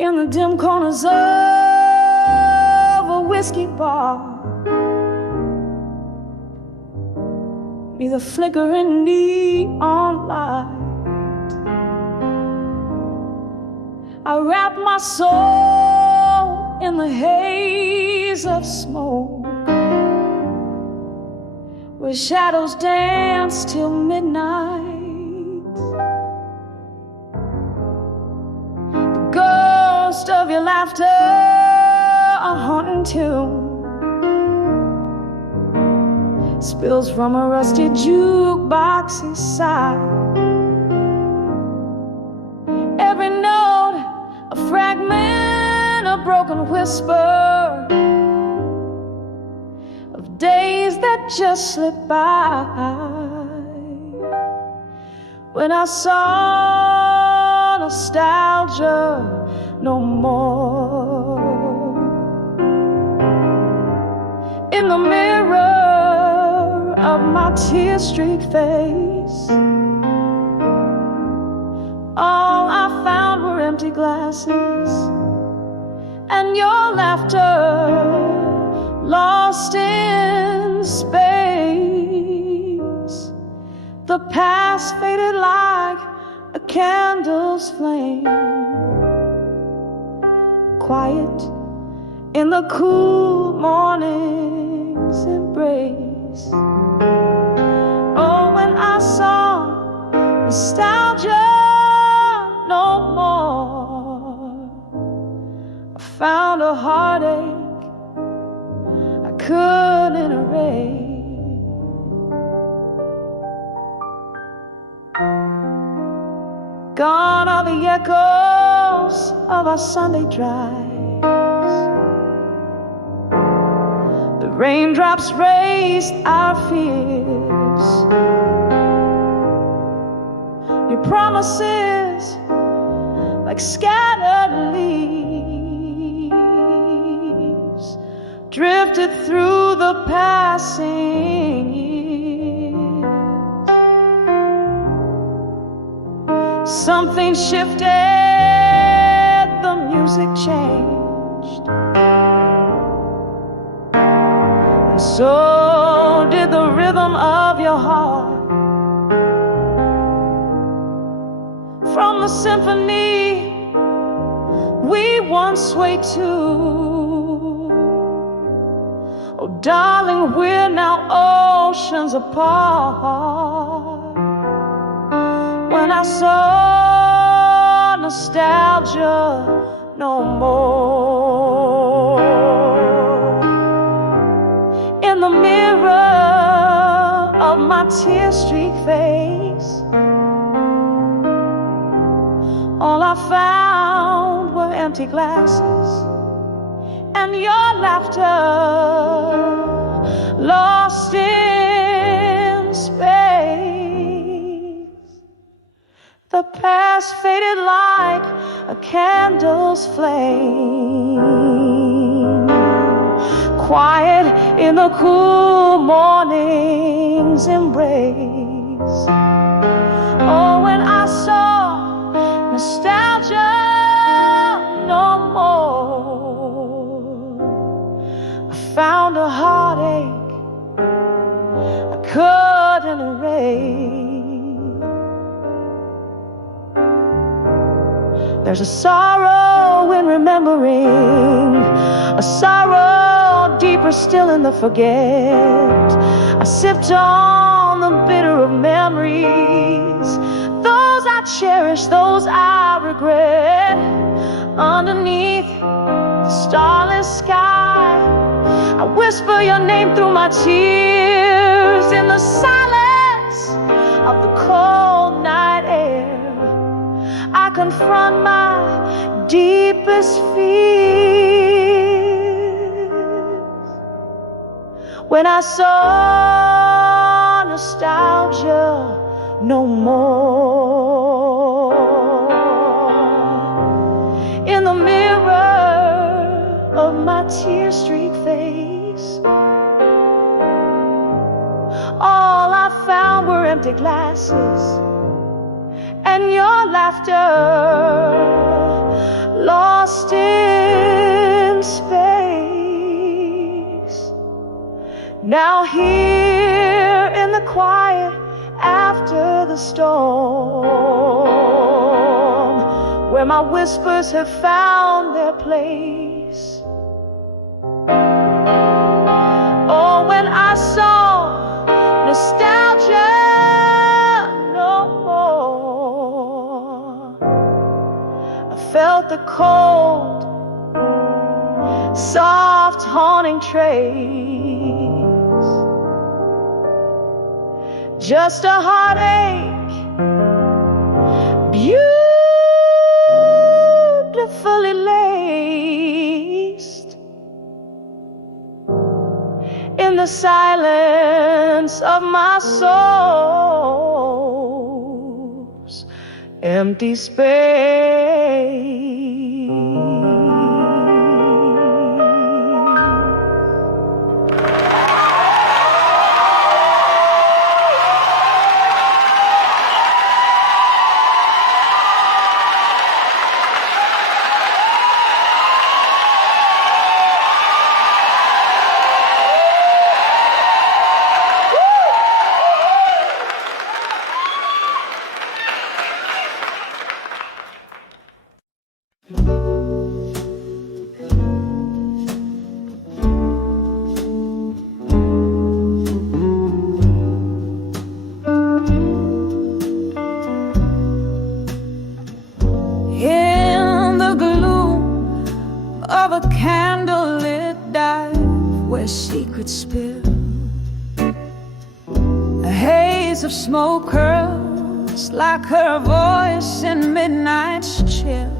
in the dim corners of a whiskey bar, be the flickering neon light. I wrap my soul in the haze of smoke, where shadows dance till midnight. The ghost of your laughter, a haunting tune, spills from a rusty jukebox inside. Every note a fragment, a broken whisper of days that just slip by. When I saw nostalgia no more, in the mirror of my tear-streaked face, all I found were empty glasses and your laughter lost in space. The past faded like a candle's flame, quiet in the cool morning's embrace. Oh, when I saw nostalgia no more, I found a heartache I couldn't erase. Gone are the echoes of our Sunday drives. The raindrops raised our fears. Your promises like scattered leaves drifted through the passing years. Something shifted, the music changed, and so did the rhythm of your heart. From the symphony we once swayed to, oh darling, we're now oceans apart. When I saw nostalgia no more, in the mirror of my tear-streaked face, all I found were empty glasses and your laughter lost in space. The past faded like a candle's flame, quiet in the cool morning's embrace. Oh, when I saw nostalgia no more, I found a heartache I couldn't erase. There's a sorrow in remembering, a sorrow deeper still in the forget. I sipped on the bitter of memories, those I cherish, those I regret. Underneath the starless sky, I whisper your name through my tears. In the silence of the cold night air, I confront my deepest fears. When I saw nostalgia no more, in the mirror of my tear-streaked face, all I found were empty glasses and your laughter lost lost in space. Now here in the quiet after the storm, where my whispers have found their place. Oh, when I saw nostalgia no more, I felt the cold, soft, haunting trace. Just a heartache, beautifully laced in the silence of my soul's empty space. In the gloom of a candlelit dive where secrets spill, a haze of smoke curls like her voice in midnight's chill.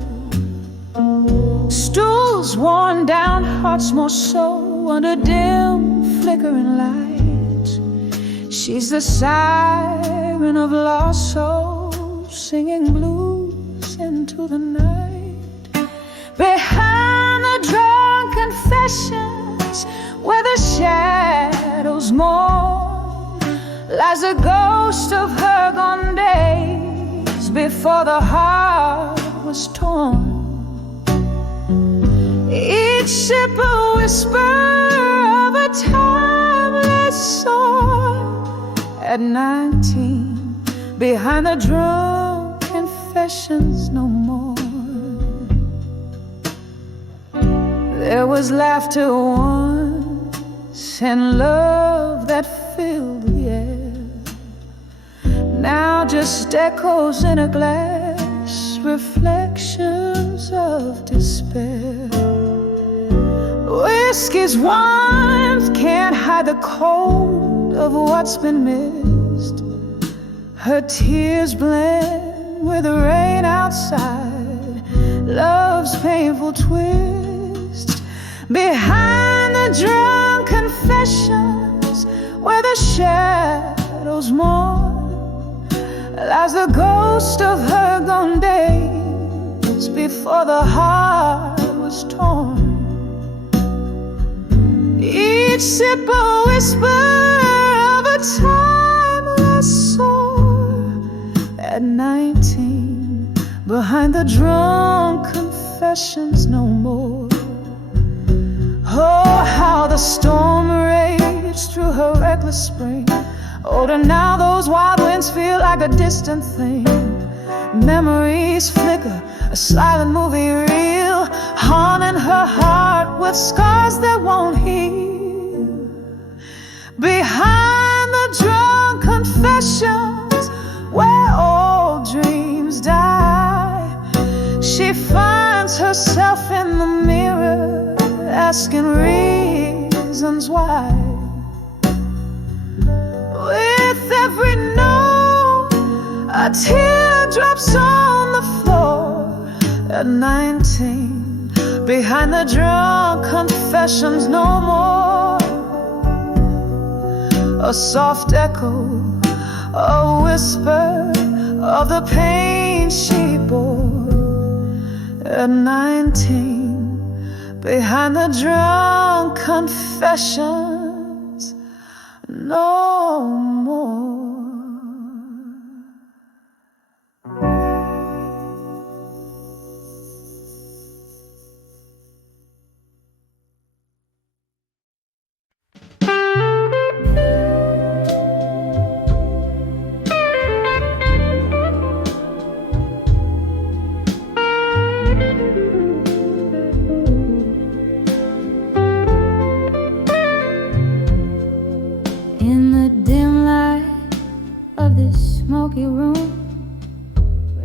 Stools worn down, hearts more so under dim flickering lights. She's the siren of lost souls singing blues into the night. Behind the drunk confessions where the shadows mourn lies a ghost of her gone days before the heart was torn. Each sip a whisper of a timeless soul. At 19, behind the drunk confessions no more. There was laughter once and love that filled the air. Now just echoes in a glass, reflections of despair. Whiskey's warmth can't hide the cold of what's been missed. Her tears blend with the rain outside, love's painful twist. Behind the drunk confessions where the shadows mourn lies the ghost of her gone days before the heart was torn. Each sip a whisper of a timeless soul. At 19, behind the drunk confessions no more. Oh, how the storm raged through her reckless spring. Older now, those wild winds feel like a distant thing. Memories flicker, a silent movie reel, haunting her heart with scars that won't heal. Behind the drunk confessions where old dreams die, she finds herself in the mirror, asking reasons why. With every note, a tear drops on the floor. At 19, behind the drunk confessions no more. A soft echo, a whisper of the pain she bore. At 19, behind the drunk confessions no more.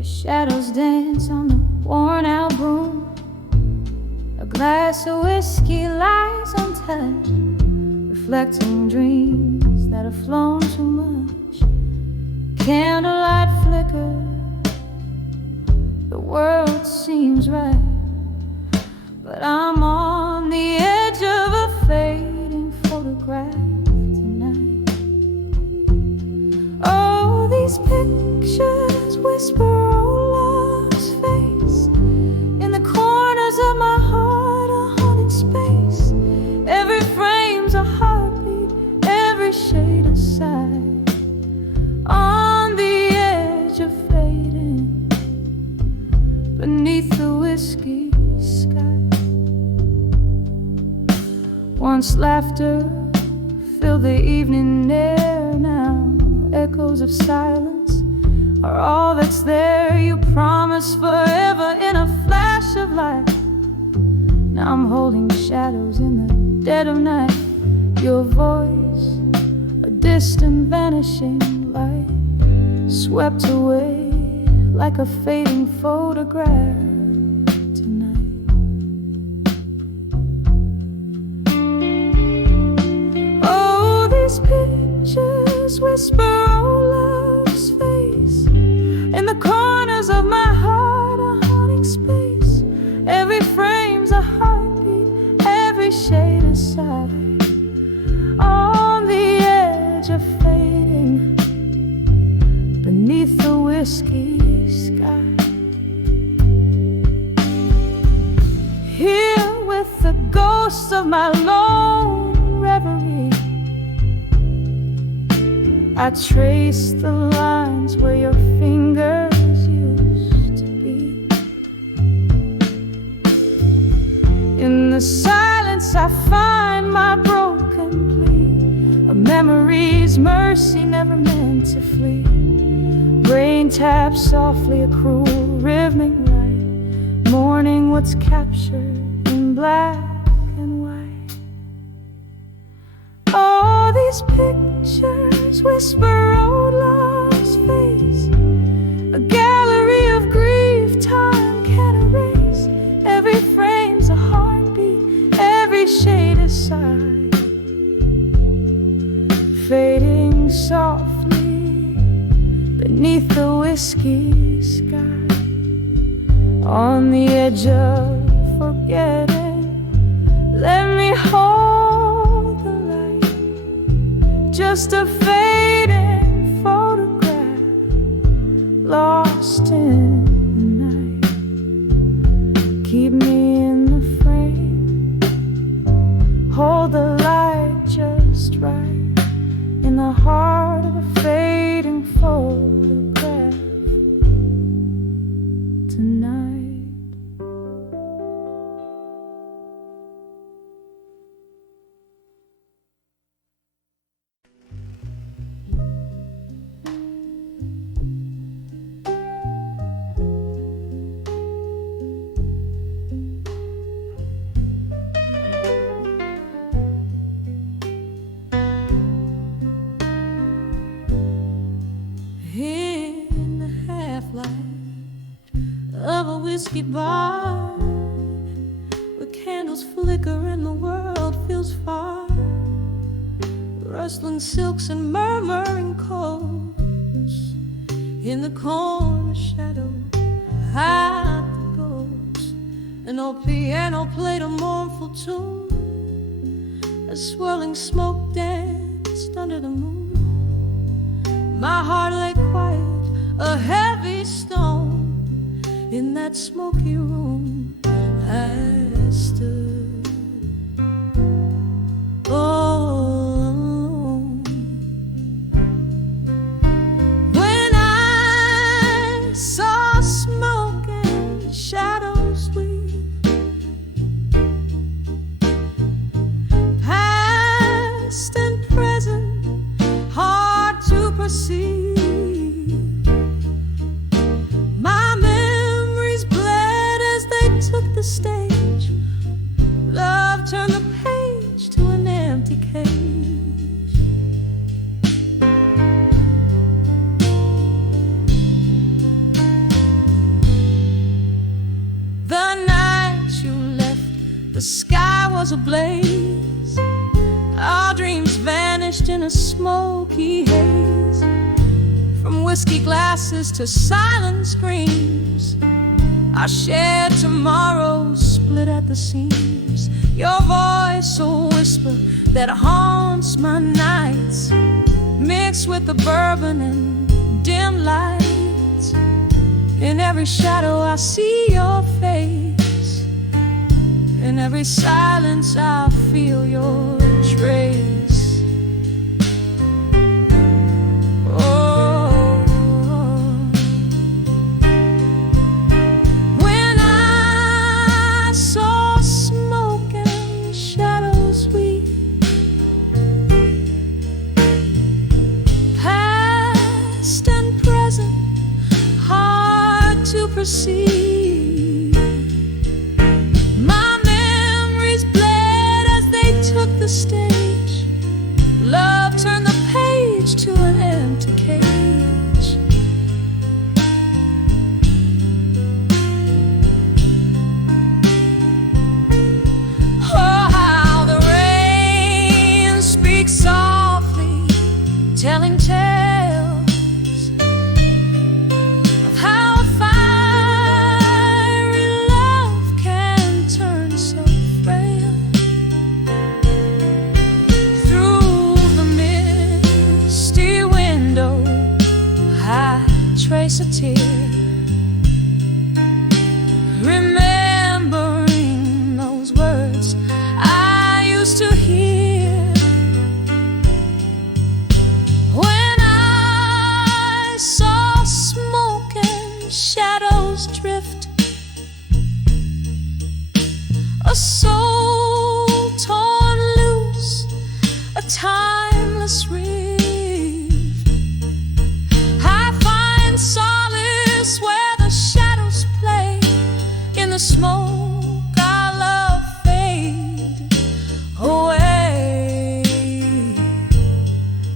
shadows dance on the worn out broom. A glass of whiskey lies untouched, reflecting dreams that have flown too much. Candlelight flicker, the world seems right, but I'm on the edge of a fading photograph tonight. Oh, these pictures whisper old love's face. In the corners of my heart, a haunting space. Every frame's a heartbeat, every shade a sigh. On the edge of fading, beneath the whiskey sky. Once laughter filled the evening air, now echoes of silence are all that's there. You promised forever in a flash of light. Now I'm holding shadows in the dead of night. Your voice, a distant vanishing light, swept away like a fading photograph tonight. Oh, these pictures whisper old love's face. In the corners of my heart, a haunting space. Every frame's a heartbeat, every shade a sigh. On the edge of fading, beneath the whiskey sky. Here with the ghosts of my lone reverie, I trace the lines where your fingers used to be. In the silence I find my broken plea, a memory's mercy never meant to flee. Rain taps softly a cruel rhythmic light, mourning what's captured in black and white. Oh, these pictures whisper old love's face, a gallery of grief time can't erase. Every frame's a heartbeat, every shade a sigh, fading softly beneath the whiskey sky. On the edge of forgetting, let me hold the light, just a fading photograph, lost in the night. Keep me in the frame, hold the light just right, in the heart of a fading photograph tonight. In the half-light of a whiskey bar, where candles flicker and the world feels far, rustling silks and murmuring chords. In the corner shadow, hide the ghosts. An old piano played a mournful tune, a swirling smoke danced under the moon. My heart lay quiet, a heavy stone. In that smoky room I stood alone. When I saw smoke and shadows weave, past and present, hard to perceive. My memories bled as they took the stage. The sky was ablaze. Our dreams vanished in a smoky haze. From whiskey glasses to silent screams, our shared tomorrows split at the seams. Your voice, a whisper that haunts my nights, mixed with the bourbon and dim lights. In every shadow I see your face. In every silence I feel your trace. Oh, when I saw smoke and shadows weep, past and present, hard to perceive. The stage, love turned the page to an empty cage. Oh, how the rain speaks softly, telling tales of how a fiery love can turn so frail. Trace a tear, remembering those words I used to hear. When I saw smoke and shadows drift, a soul torn loose, a timeless rift. Solace where the shadows play. In the smoke our love fade away,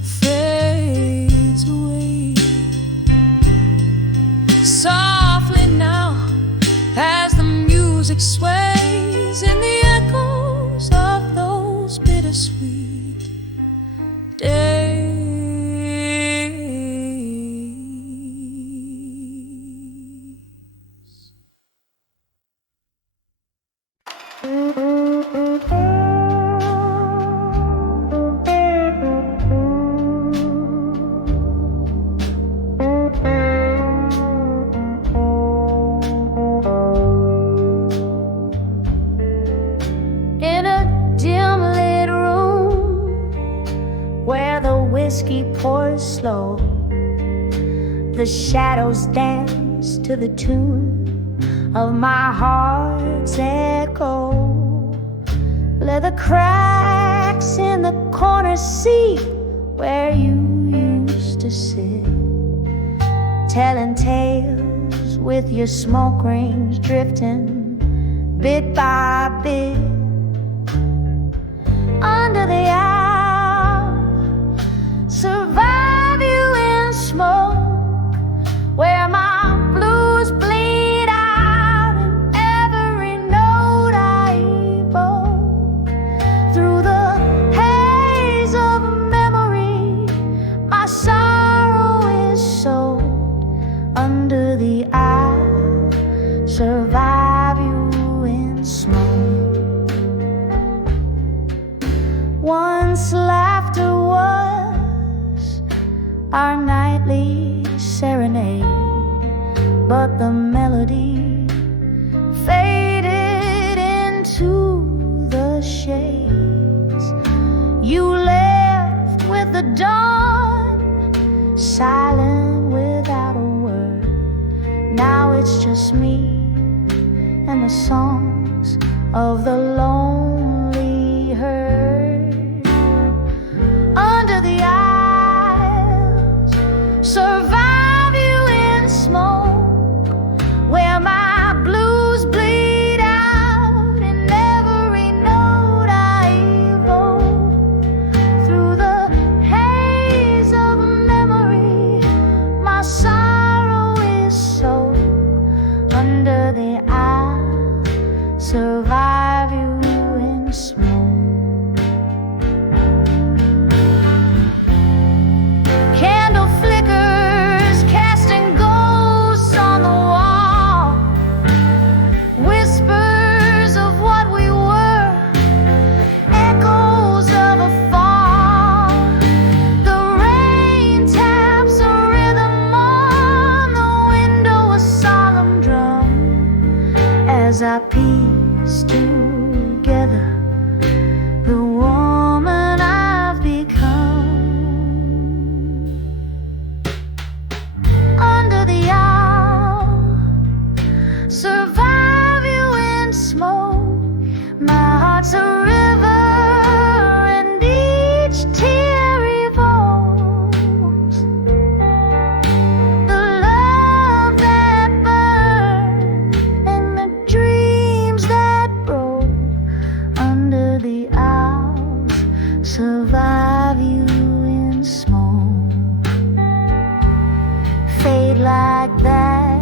fades away. Softly now as the music sways in the echoes of those bittersweet days. Whiskey pours slow, the shadows dance to the tune of my heart's echo. Leather cracks in the corner seat where you used to sit, telling tales with your smoke rings drifting bit by bit. Under the eye, survive you in smoke, where my blues bleed out in every note I evoke. Through the haze of memory, my sorrow is sold. Under the eye, survive you in smoke. Once laughter was our nightly serenade, but the melody faded into the shades. You left with the dawn, silent without a word. Now it's just me and the songs of the lonely herd. Under the aisles, survive you in smoke, where my blues bleed out in every note I evoke. Through the haze of memory, my sorrow is soaked. Under the aisle, survive you as I piece together the woman I've become. Under the owl, survive you in smoke. My heart's a river and each tear evokes the love that burned and the dreams that broke. Under the owls, survive you in smoke. Fade like that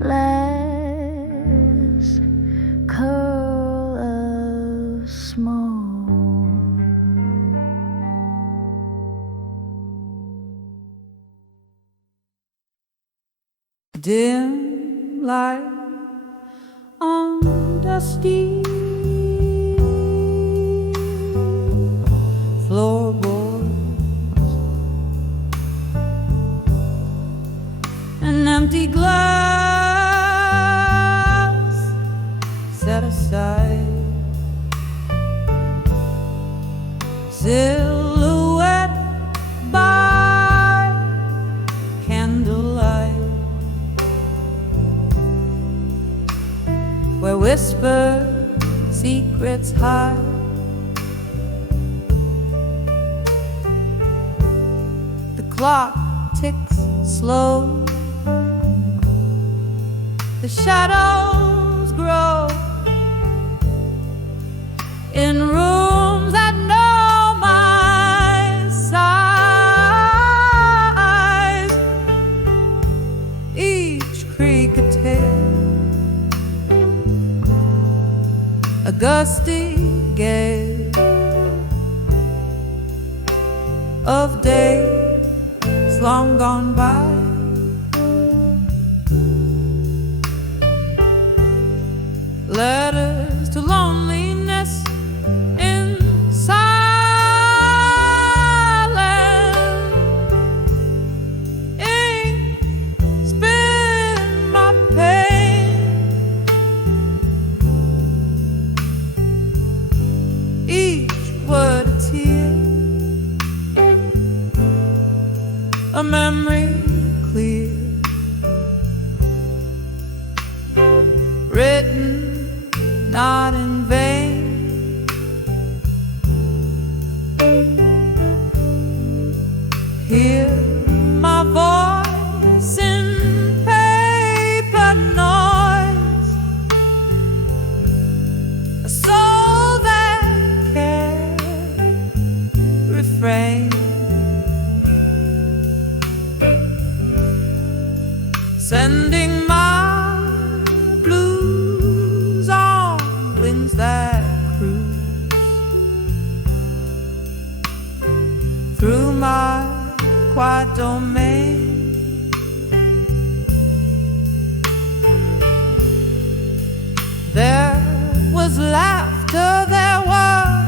last curl of smoke. Dim light on dusty floorboards, an empty glass set aside, silhouette by candlelight, where whispered secrets hide. The clock ticks slow, the shadows grow in rooms that know my size. Each creak a tale, a gusty gale of days long gone by. Letters to loneliness in silence. Ink spin my pain. Each word a tear, a memory clear, written not in vain. Hear my voice in paper noise, a soul that can't refrain, sending my blues on winds that cruise through my quiet domain. There was laughter, there was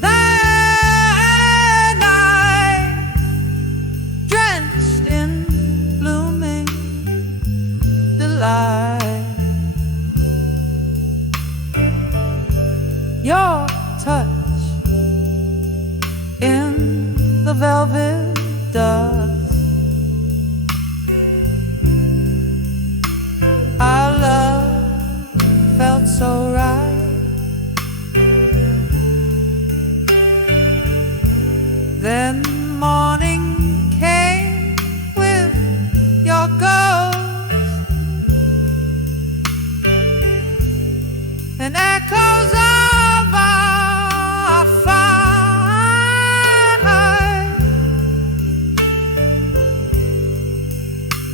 that night, drenched in blooming delight. Your touch in the velvet dust, our love felt so right. Then morning came with your ghost and echoes of our fire,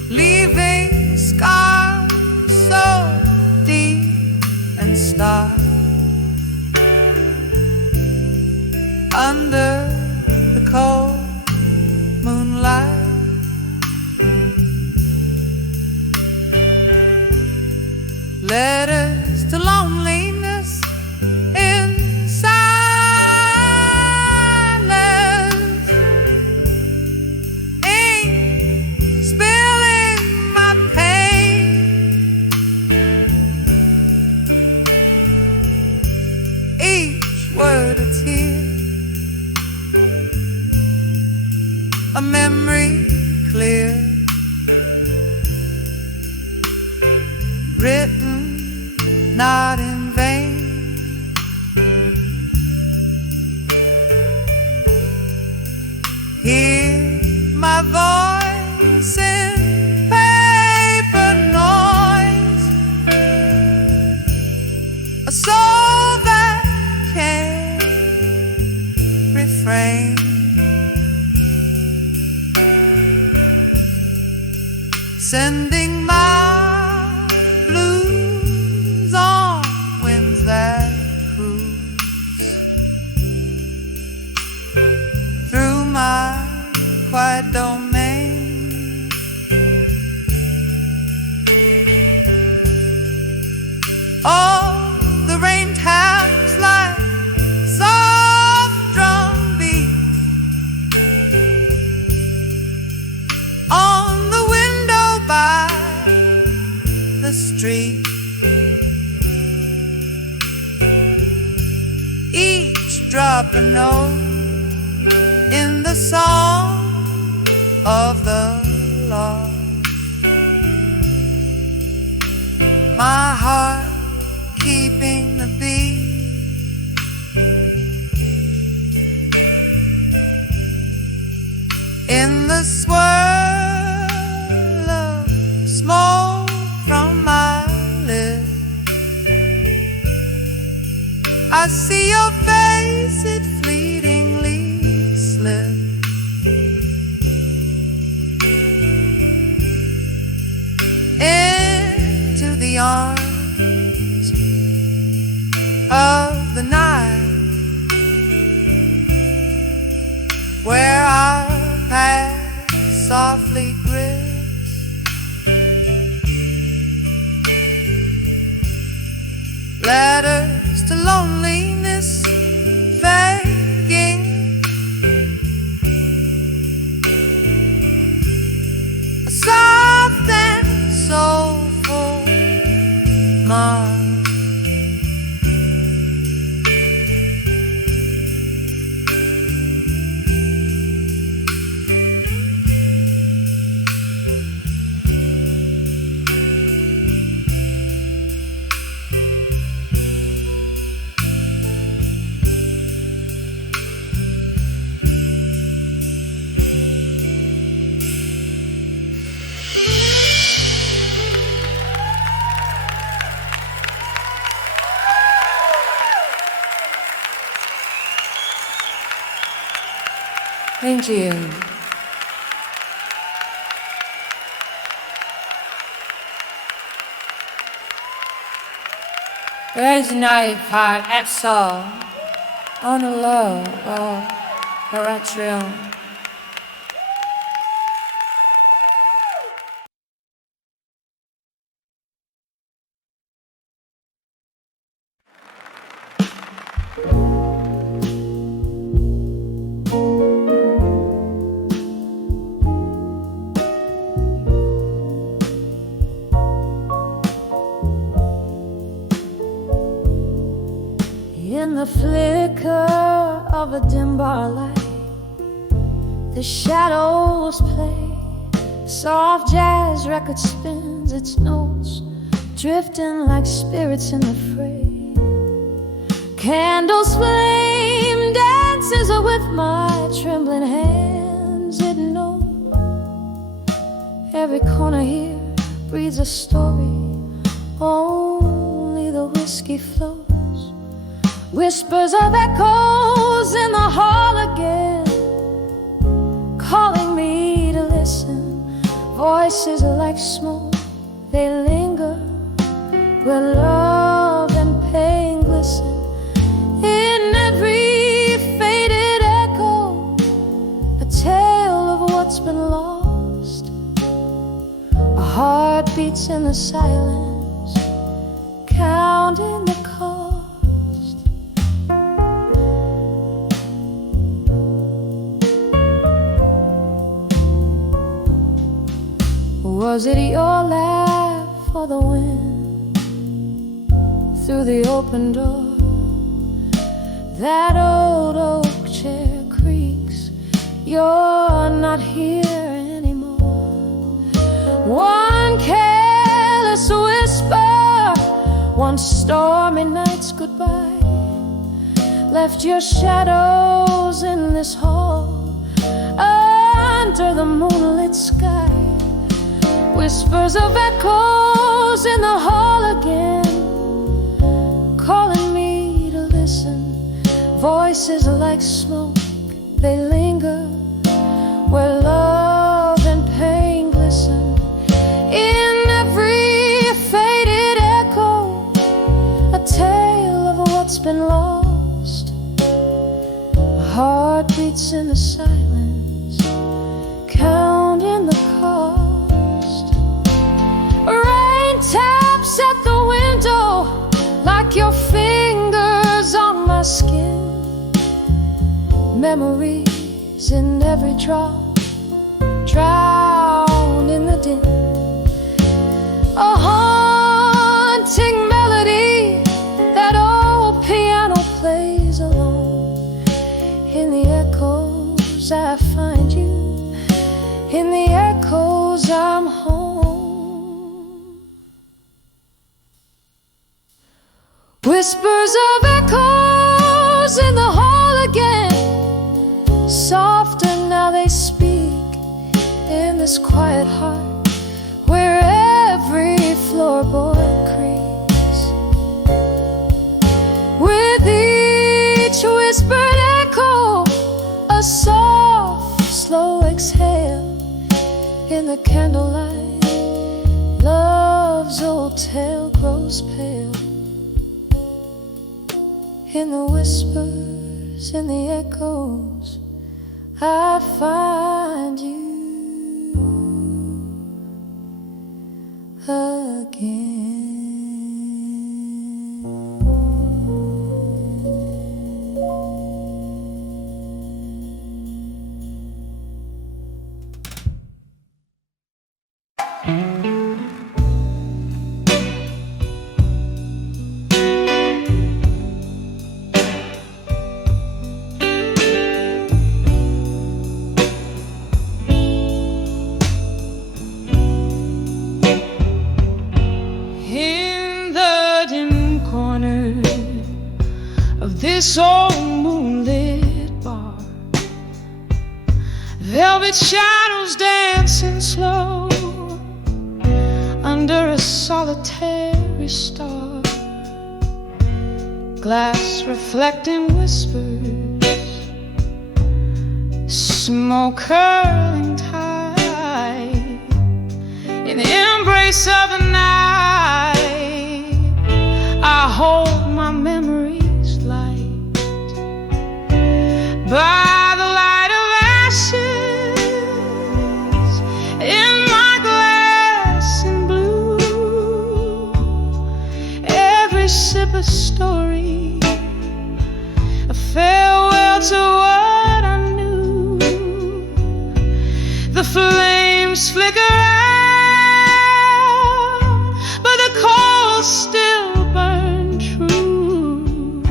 leaving scars so deep and stark under the cold moonlight. Letters to loneliness in silence, ink spilling my pain. written not in vain. Hear my voice in paper noise, a soul that can't refrain. Sending my blues on winds that cruise through my quiet domain. Oh, the rain taps like soft drum beats on the window by the street. Each drop a note in the song of the lost. My heart keeping the beat. In the swirl of smoke from my lips, I see your face, it fleetingly slips. Into the arms of the night, where our past softly grips. Letters to loneliness begging, a soft and soulful march. Thank you. There's night part at all on the low of Heartfelt. In the flicker of a dim bar light, the shadows play. Soft jazz record spins its notes, drifting like spirits in the fray. Candles flame, dances with my trembling hands. It knows every corner here breathes a story. Only the whiskey flows. Whispers of echoes in the hall again, calling me to listen. Voices like smoke, they linger where love and pain glisten. In every faded echo, a tale of what's been lost. A heart beats in the silence, counting the cost. Was it your laugh or the wind through the open door? That old oak chair creaks. You're not here anymore. One careless whisper on stormy nights goodbye, left your shadows in this hall under the moonlit sky. Whispers of echoes in the hall again, calling me to listen. Voices like smoke, they linger where love and pain glisten. In every faded echo, a tale of what's been lost. My heart beats in the silence, counting the cost. Rain taps at the window like your fingers on my skin. Memories in every drop, drowned in the din. A haunting melody that old piano plays alone. In the echoes I find you, in the echoes I'm home. Whispers of echoes in the hall again, softer now they speak in this quiet heart where every floorboard creaks. With each whispered echo, a soft, slow exhale. In the candlelight, love's old tale grows pale. In the whispers, in the echoes, I find you again. This old moonlit bar, velvet shadows dancing slow under a solitary star. Glass reflecting whispers, smoke curling tight. In the embrace of the night, I hold my memories light. By the light of ashes, in my glass in blue, every sip a story, a farewell to what I knew. The flames flicker out, but the coals still burn true.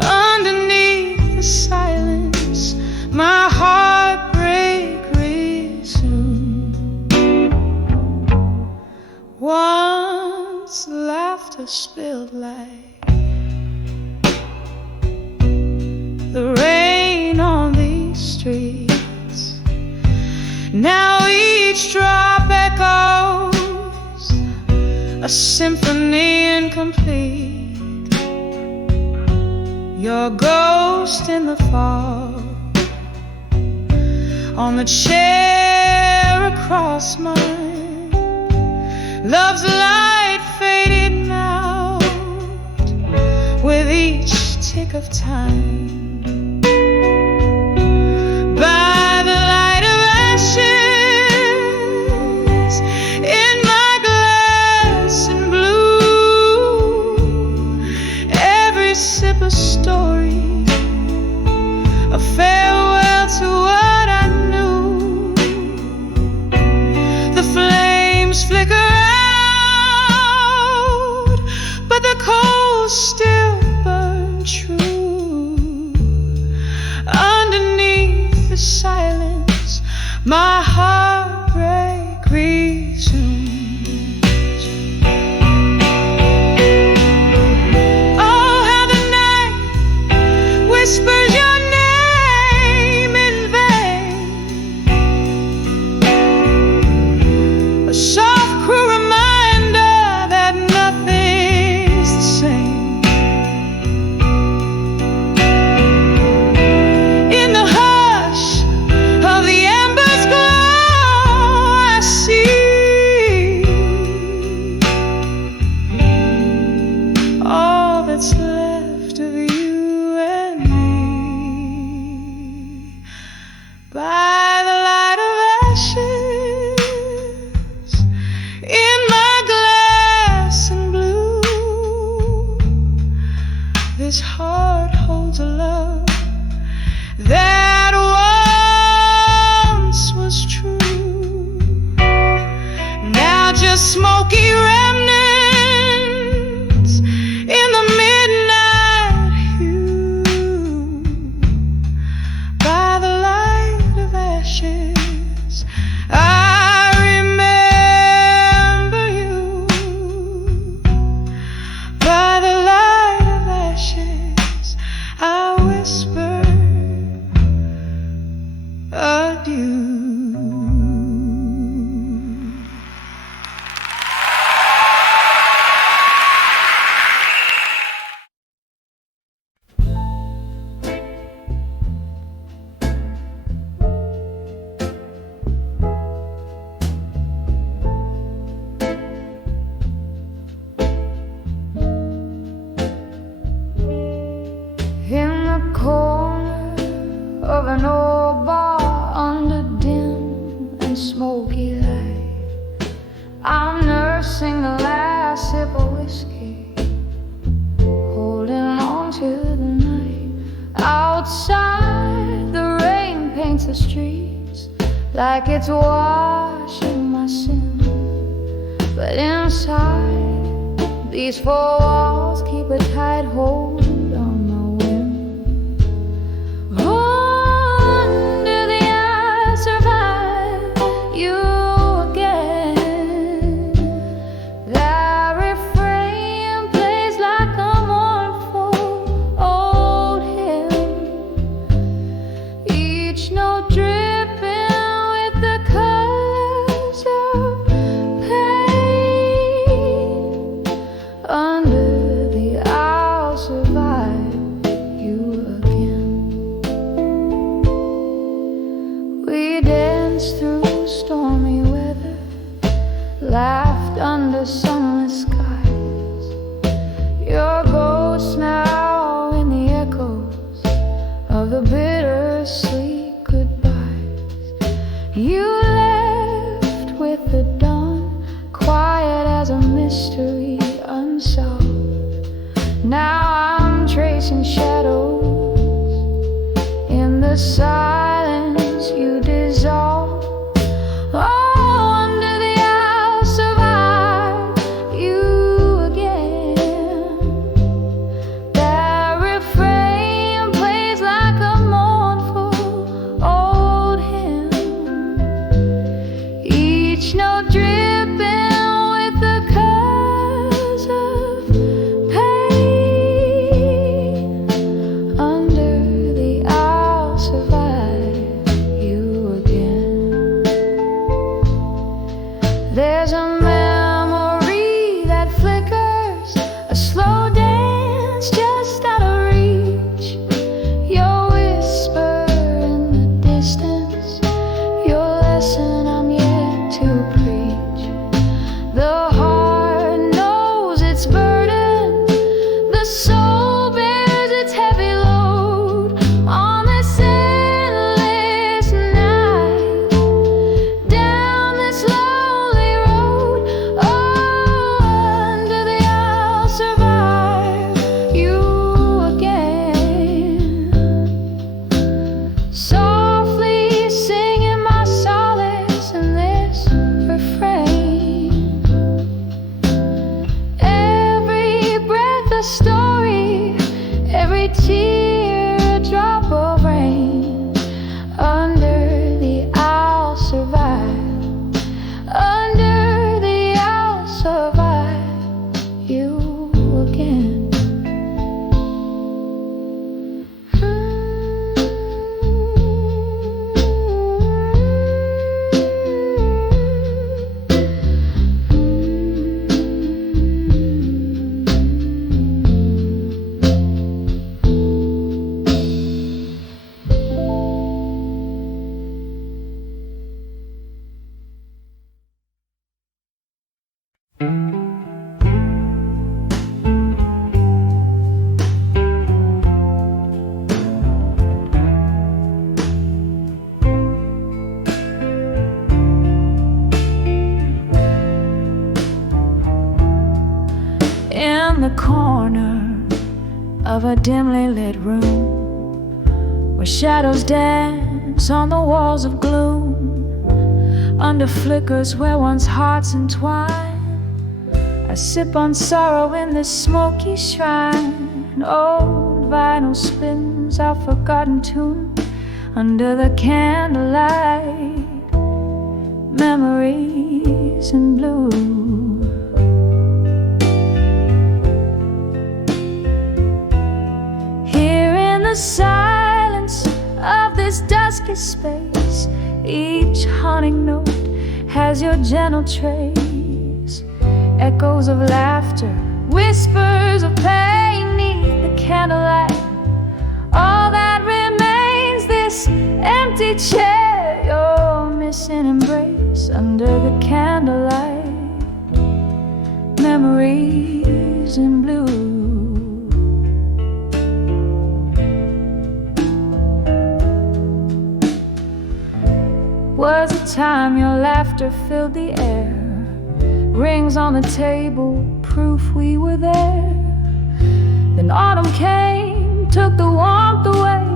Underneath the silence, my heartbreak resumed. Once laughter spilled like the rain on these streets. Now each drop echoes a symphony incomplete. Your ghost in the fog, on the chair across mine. Love's light faded now with each tick of time. By the light of ashes, in my glass in blue, every sip a story, a farewell to what I knew. The flames flicker out, but the coals still burn true. the smoky remnants in the midnight hue. By the light of ashes, I remember you. By the light of ashes, I whisper adieu. In the corner of an old bar under dim and smoky light, I'm nursing the last sip of whiskey, holding on to the night. Outside, the rain paints the streets like it's washing my sins, but inside, these four walls keep a tight hold on my wind. Under the I survive you again. That refrain plays like a mournful old hymn, each note dripping with the colors of pain. Under the I'll survive you again. We danced through stormy weather, laughed under sunless skies. Your ghost now in the echoes of the bittersweet goodbyes. You left with the dawn, quiet as a mystery unsolved. Now I'm tracing shadows in the silence you dissolve. Oh, under the I'll survive you again. That refrain plays like a mournful old hymn, each note dripping with the colors of pain. Under the I'll survive you again. There's a memory that flickers, a slow dance just out of reach. Your whisper in the distance, your lesson I'm yet to preach. The heart knows its burden, the soul bears its heavy load on this endless night, down this lonely road. Oh, under the I'll survive you again. Softly singing my solace in this refrain. Every breath a story, every tear a drop of rain. Under the I'll survive, under the I'll survive you again. In the corner of a dimly lit room, where shadows dance on the walls of gloom, under flickers where one's hearts entwine. I sip on sorrow in this smoky shrine. Old vinyl spins our forgotten tune under the candlelight. Memories in blue. Here in the silence of this dusky space, each haunting note has your gentle trace. Echoes of laughter, whispers of pain neath the candlelight. All that remains, this empty chair, your missing embrace under the candlelight. Memories in blue. Was a time your laughter filled the air, rings on the table, proof we were there. Then autumn came, took the warmth away,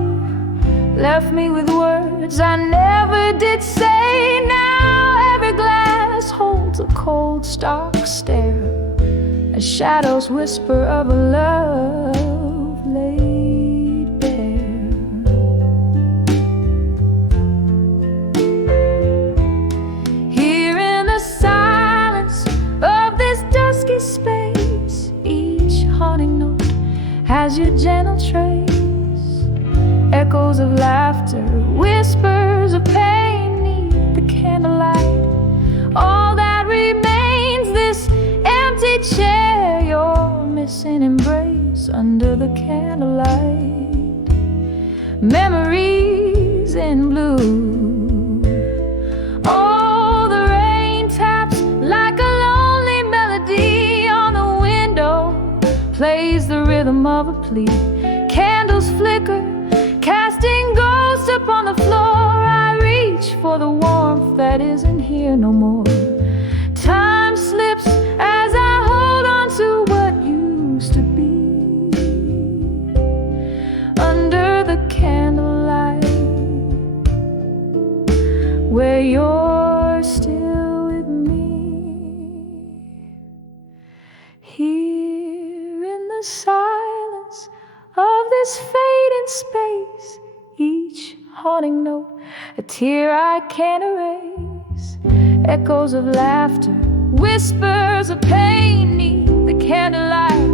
left me with words I never did say. Now every glass holds a cold, stark stare, as shadows whisper of a love laid bare. Here in the silence of this dusky space, each haunting note has your gentle trace. Echoes of laughter, whispers of pain neath the candlelight. All that remains, this empty chair, your missing embrace under the candlelight. Memories in blue. Oh, the rain taps like a lonely melody on the window, plays the rhythm of a plea. Candles flicker, casting ghosts upon the floor. I reach for the warmth that isn't here no more. Time slips as I hold on to what used to be. Under the candlelight, where you're still with me. Here in the silence of this fading space, each haunting note a tear I can't erase. Echoes of laughter, whispers of pain neath the candlelight.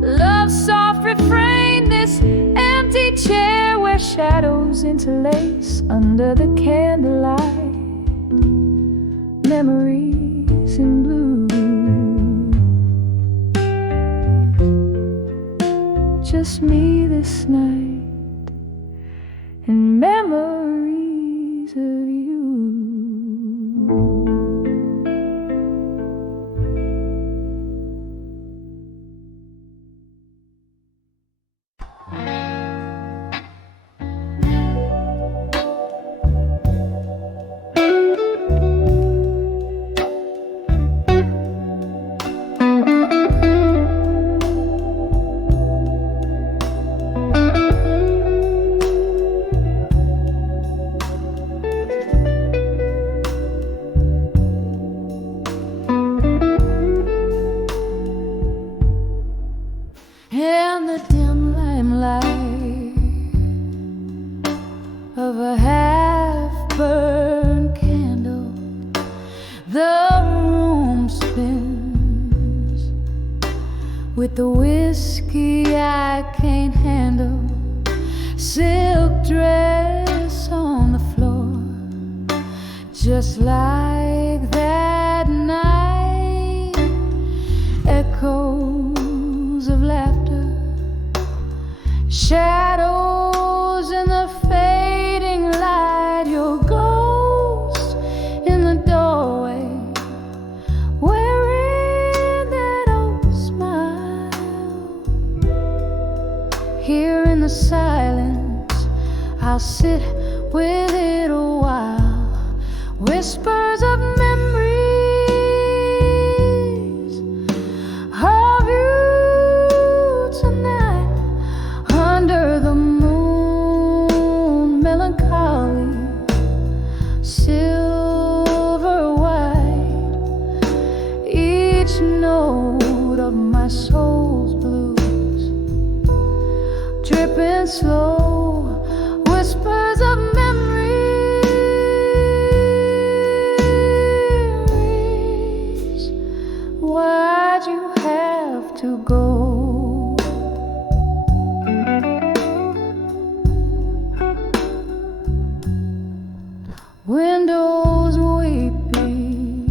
Love's soft refrain, this empty chair where shadows interlace under the candlelight. Memories in blue. Just me this night and memories of you. In the dim limelight of a half-burned candle, the room spins with the whiskey I can't handle. Silk dress on the floor, just like that night. Echoes of laughter, shadows in the fading light. Your ghost in the doorway, wearing that old smile. Here in the silence, I'll sit with it a while. Whispers of memories of you tonight. Under the moon, melancholy, silver each note of my soul's blues, dripping slow, whispers of memories. Why'd you have to go? Windows weepy,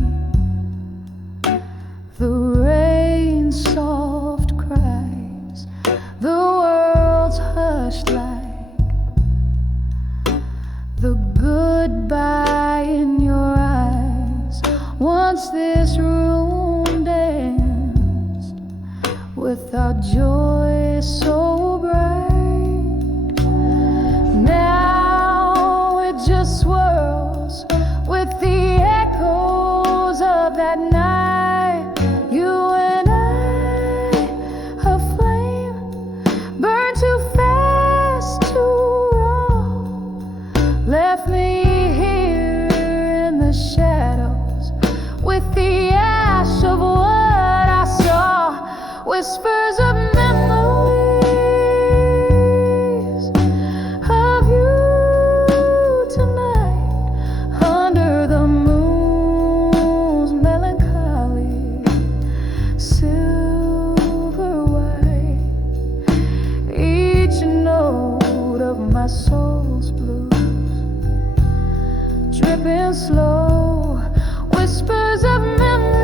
the rain's soft cries, the world's hushed like the goodbye in your eyes. Once this room danced without joy so bright, now it just swirls with the echoes of that night. You and I, a flame, burned too fast, too raw, left me here in the shadows with the ash of what I saw. Whispers of memories of you tonight, under the moon's melancholy silver white. Each note of my soul's blues, dripping slow, whispers of memories.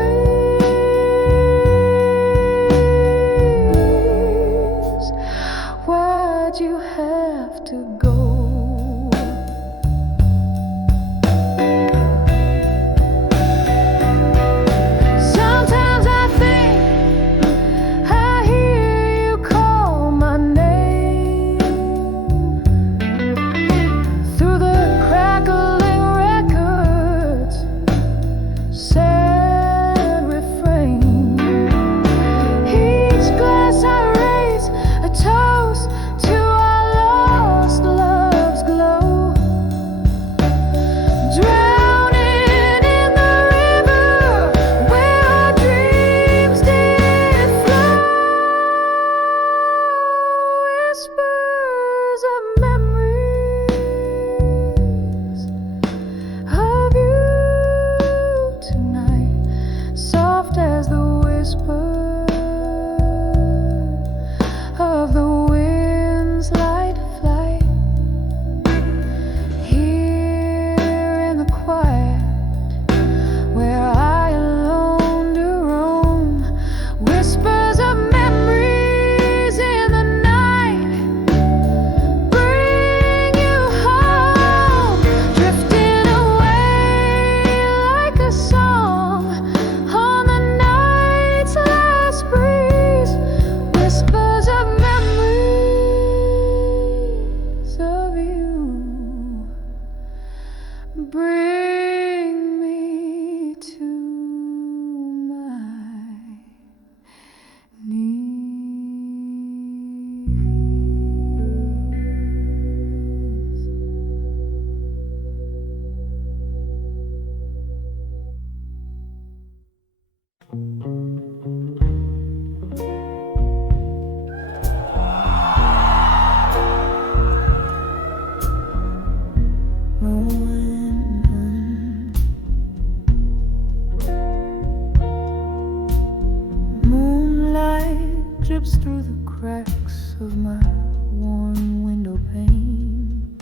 Why'd you have to go? Sometimes I think I hear you call my name through the crackling records, sad refrain. Each glass I raise a toast to our lost love's glow, drowning in the river where our dreams did flow. Whispers of memories of you tonight, soft as the whisper of the wind's light flight. Here in the quiet, where I alone do roam, whispers of memories in the night bring you home, drifting away like a song on the night's last breeze. Whispers of memories of you bring me to my knees. Moonlight drips through the cracks of my worn window pane.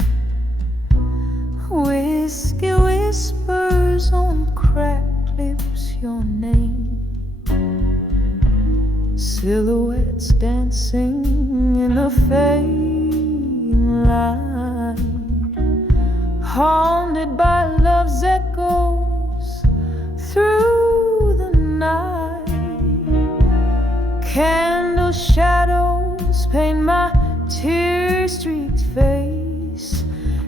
Whiskey whispers on cracked lips your name. Silhouettes dancing in the fading light, haunted by love's echoes through the night. Candle shadows paint my tear-streaked face.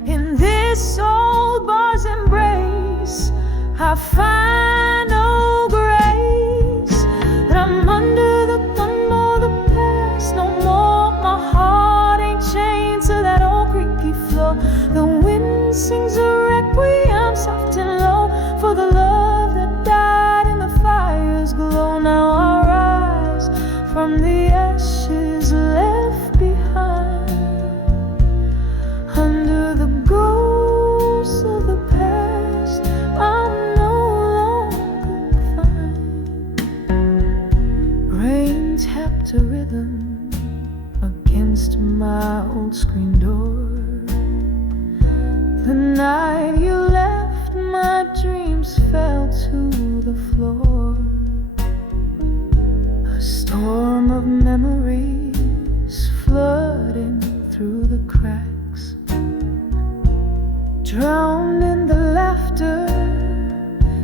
In this old bar's embrace, I find no grace. That I'm under the thumb of the past no more. My heart ain't chained to that old creaky floor. The wind sings a requiem soft and low for the love that died in the fire's glow. Now to rhythm against my old screen door. The night you left, my dreams fell to the floor. A storm of memories flooding through the cracks, drowned in the laughter,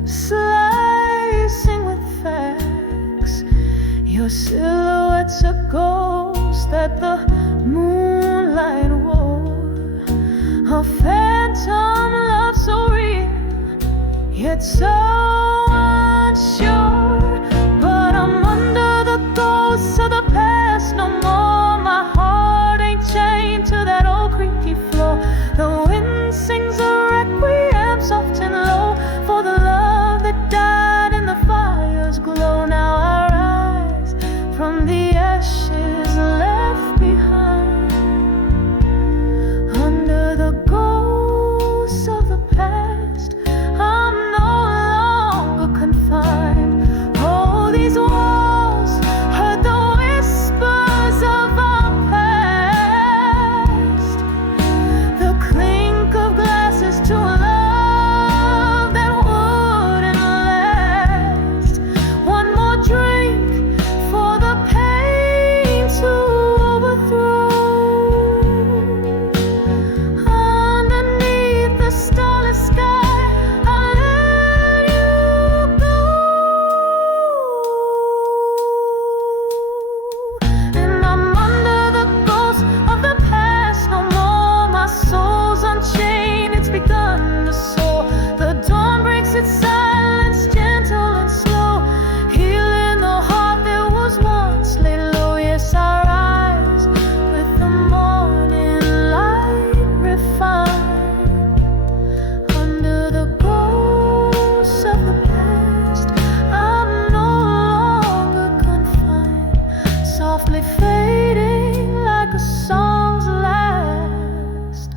slicing with facts. Your silhouette's a ghost that the moonlight wore, a phantom love so real, yet so unsure. But I'm under the ghosts of the past no more. My heart ain't chained to that old creaky floor. The wind sings a requiem soft and low for the love that died in the fire's glow. Now I rise from the ashes left behind, under the ghosts of the past. I'm no longer confined. Oh, these walls heard the whispers of our past, the clink of glasses to a love that wouldn't last. One more drink for the pain to overthrow. Underneath the starless sky, I'll let you go. And I'm under the ghosts of the past no more. My soul's unchained, it's begun to soar. The dawn breaks its silence, gentle and slow, healing the heart that was once laid low. Yes, I rise with the morning light refined, under the ghosts of the past. I'm no longer confined, softly fading like a song's last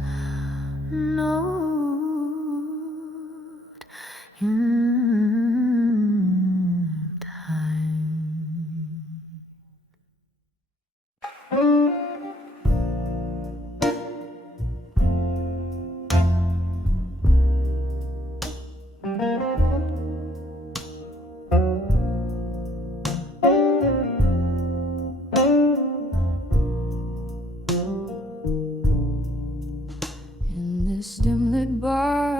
note in time. In this dim-lit bar,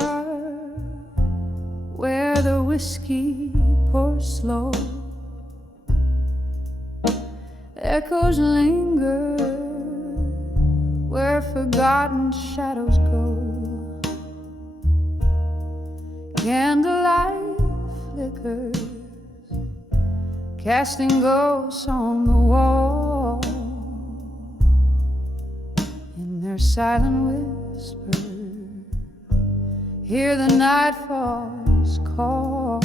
where the whiskey pours slow, echoes linger where forgotten shadows go. Candlelight flickers, casting ghosts on the wall. In their silent whisper, hear the nightfall's call.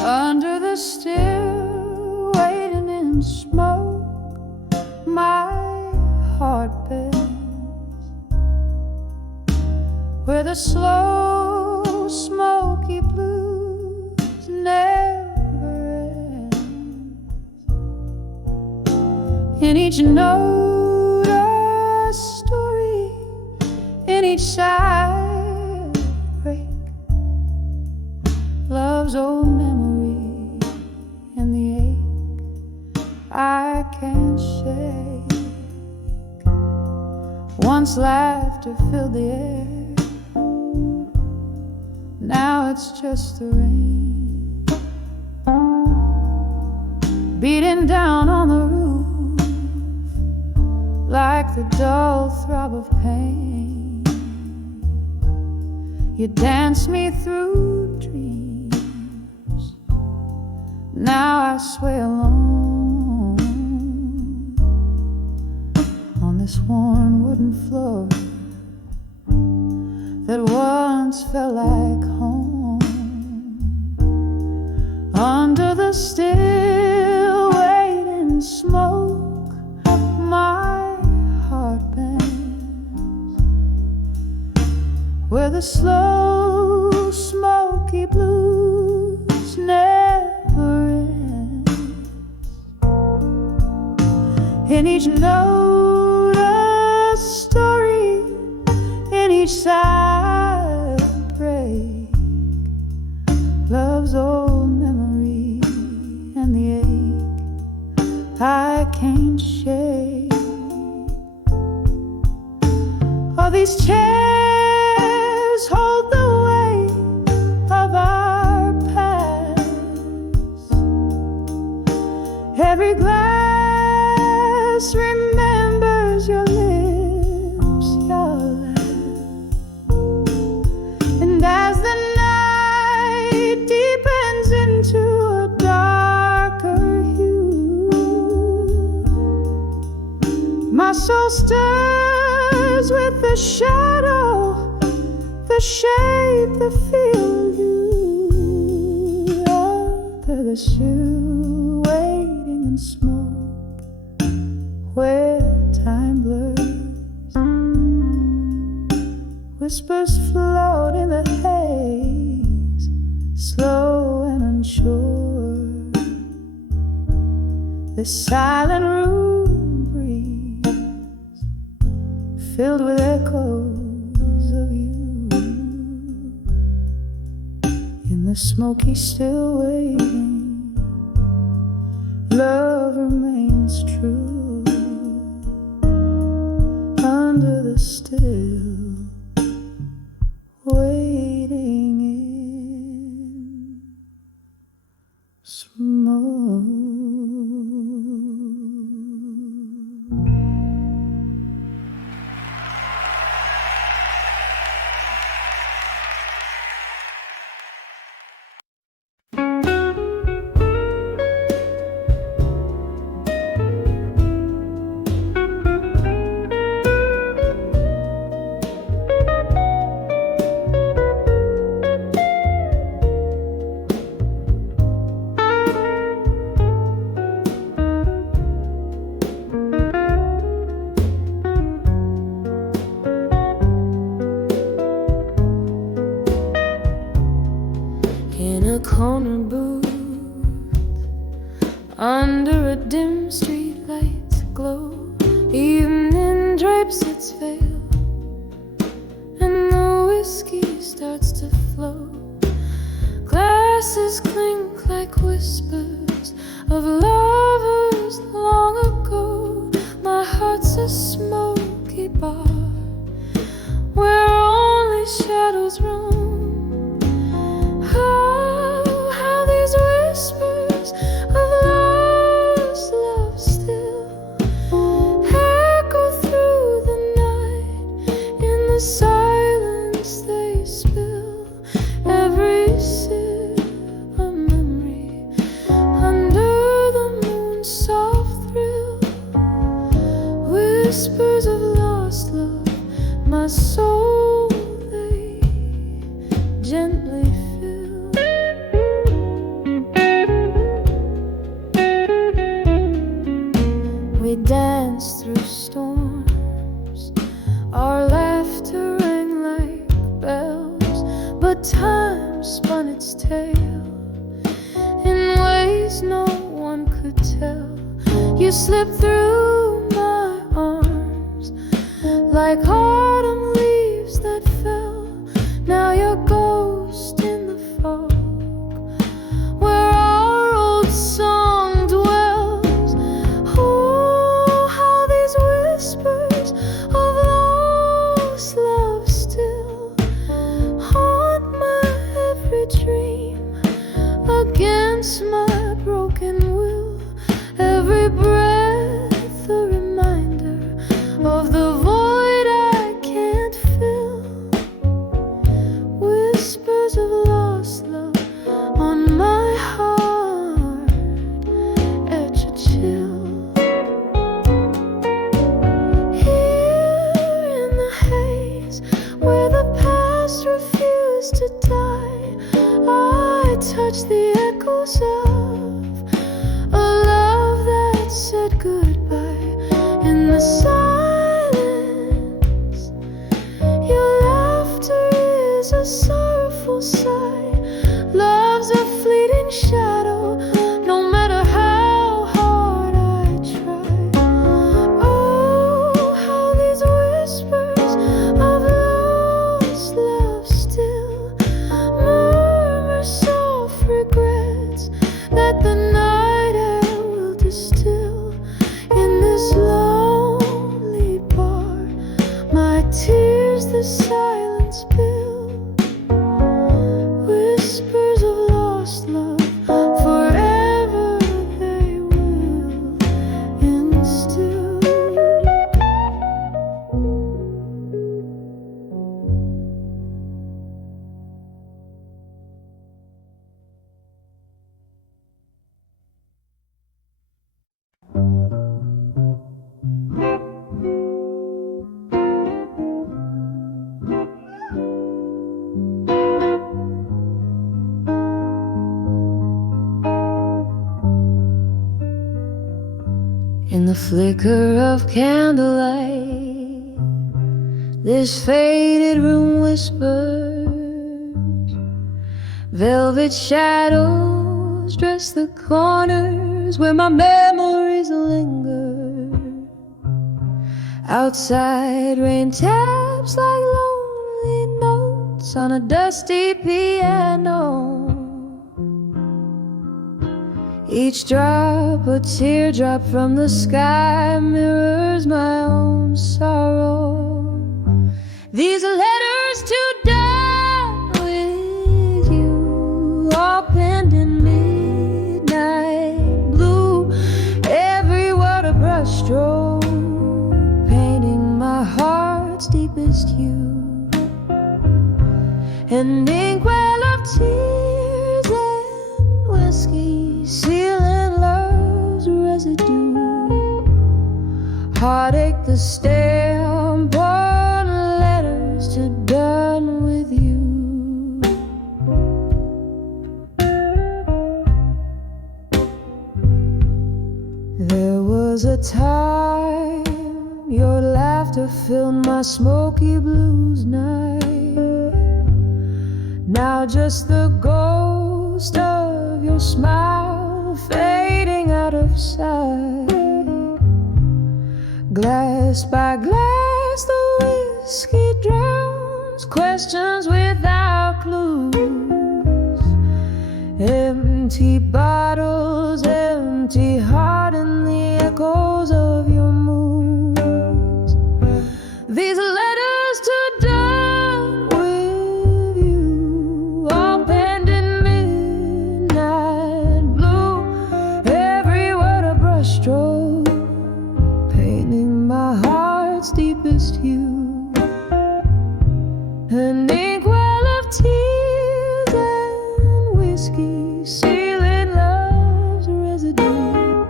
Under the still waiting in smoke, my heart bends, where the slow smoky blues never end. In each note a story, in each side break, love's old memory and the ache I can't shake. Once laughter filled the air, now it's just the rain beating down on the roof like the dull throb of pain. You dance me through dreams, now I sway alone on this worn wooden floor that once felt like home. Under the still waiting smoke, my heart bends, where the slow smoky blues never end. In each note a story, in each silent break, love's old memory and the ache I can't shake. All these chairs hold the weight of our past. Every glass remembers your lips, your laugh. And as the night deepens into a darker hue, my soul stirs with the shadow, the shape, the feel you. Under the shoe, waiting in smoke, where time blurs, whispers float in the haze, slow and unsure. This silent room breathes, filled with echoes of you. In the smoky still waiting, love remains true. Under the still waiting in smoke. In a corner booth, under a dim street light's glow, evening drapes its veil, and the whiskey starts to flow. Glasses clink like whispers of lovers long ago. My heart's a smoky bar where only shadows roam. How these whispers of lost love still echo through the night. In the silence they spill, every sip a memory. Under the moon's soft thrill, whispers of lost love, my soul they gently fill. We danced through storms, our laughter rang like bells, but time spun its tale in ways no one could tell. You slipped through my arms like autumn leaves that fell. Now you're ghost in the fog where our old song dwells. Oh, how these whispers of lost love still haunt my every dream against my broken will. Every breath a reminder of the void I can't fill. Whispers of lost love on my heart etch a chill. Here in the haze where the past refused to die, I touch the echoes of a love that said goodbye. In the silence, your laughter is a sorrowful sigh. Love's a fleeting shadow, no matter how hard I try. that the night air will distill in this lonely bar. My tears, the silence build, whispers of lost love, forever they will instill. In the flicker of candlelight, this faded room whispers, velvet shadows dress the corners where my memories linger. Outside, rain taps like lonely notes on a dusty piano. Each drop, a teardrop from the sky, mirrors my own sorrow. These letters to die with you, all penned in midnight blue. Every word a brushstroke, painting my heart's deepest hue. An inkwell of tears and whiskey, sealing love's residue. Heartache, the stamp on letters to done with you. There was a time your laughter filled my smoky blues night. Now just the ghost of your smile fading out of sight. Glass by glass, the whiskey drowns questions without clues. Empty bottles, empty heart, and the echoes of your moods. These letters to done with you, all penned in midnight blue. Every word a brushstroke, painting my heart's deepest hue. An inkwell of tears and whiskey, sealing love's residue.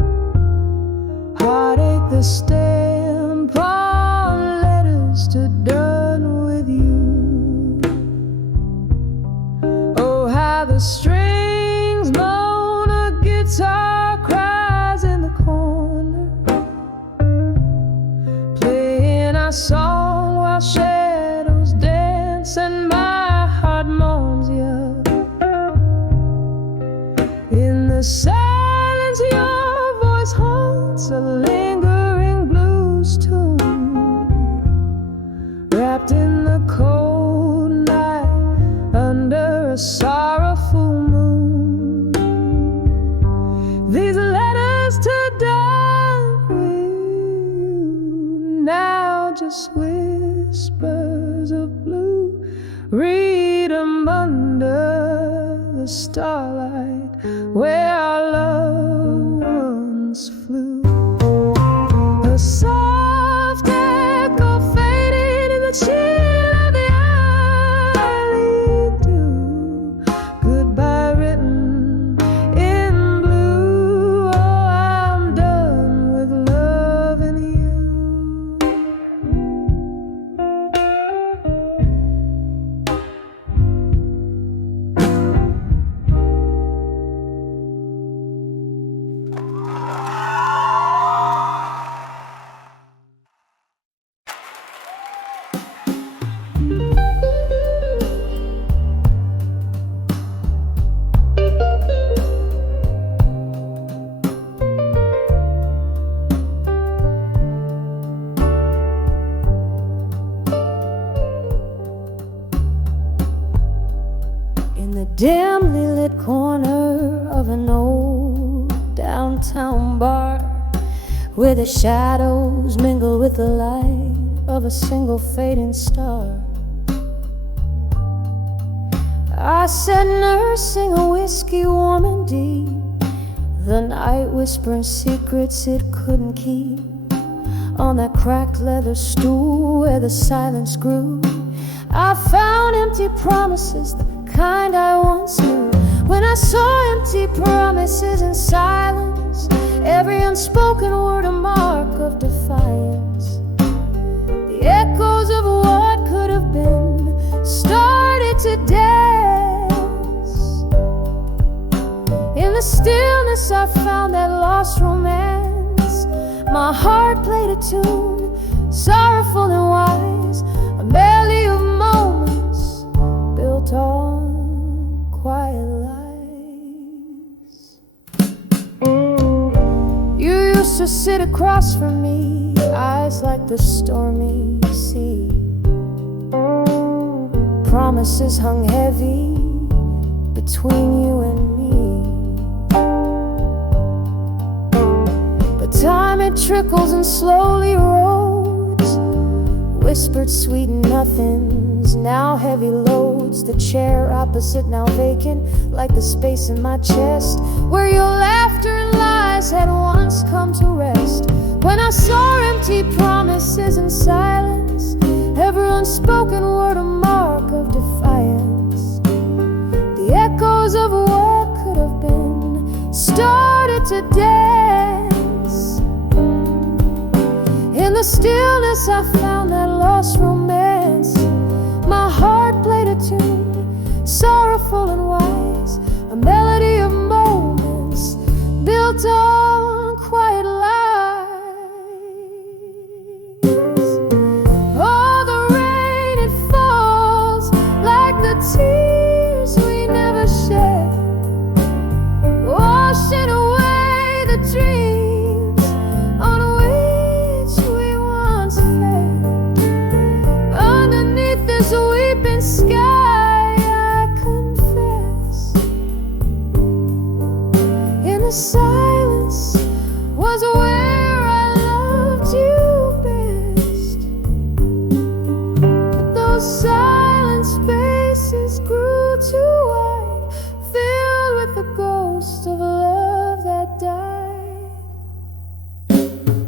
Heartache, the stamp on letters to done with you. Oh, how the strings moan, a guitar cries in the corner, playing our song while shadows dance and my heart mourns you. In the silence, your voice haunts a lingering blues tune, wrapped in the cold night under a sorrowful moon. These letters to done with you, now just whispers of blue. Read 'em under the starlight where our loved ones flew. A soft echo faded in the chill of the alley dew. Goodbye written in blue. Oh, I'm done with loving you. downtown bar, where the shadows mingle with the light of a single fading star. I sat nursing a whiskey warm and deep, the night whispering secrets it couldn't keep, on that cracked leather stool where the silence grew. I found empty promises, the kind I once knew. When I saw empty promises in silence, every unspoken word a mark of defiance. The echoes of what could have been started to dance. In the stillness I found that lost romance. My heart played a tune, sorrowful and wise, a medley of moments built on quiet lies. You used to sit across from me, eyes like the stormy sea. Promises hung heavy between you and me. But time it trickles and slowly rolls, whispered sweet nothings, now heavy loads. The chair opposite now vacant, like the space in my chest where your laughter and lies had once come to rest. When I saw empty promises in silence, every unspoken word a mark of defiance. The echoes of what could have been started to dance. In the stillness I found that lost romance. My heart played a tune, sorrowful and wise, a melody of moments built on quiet lies. Oh, the rain, it falls like the tears we never shed, washing away the dreams on which we once fed. Underneath this weeping sky, I confess, in the silence was where I loved you best. But those silent spaces grew too wide, filled with the ghost of love that died.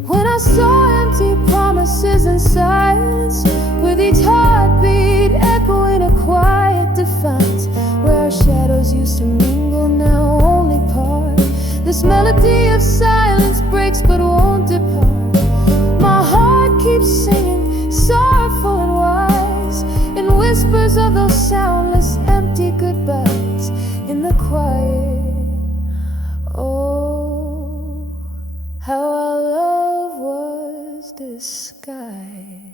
When I saw empty promises in silence, with each heartbeat echoing a quiet defiance, where our shadows used to mingle now only part. This melody of silence breaks but won't depart. My heart keeps singing, sorrowful and wise, in whispers of those soundless empty goodbyes in the quiet. Oh, how our love was disguised.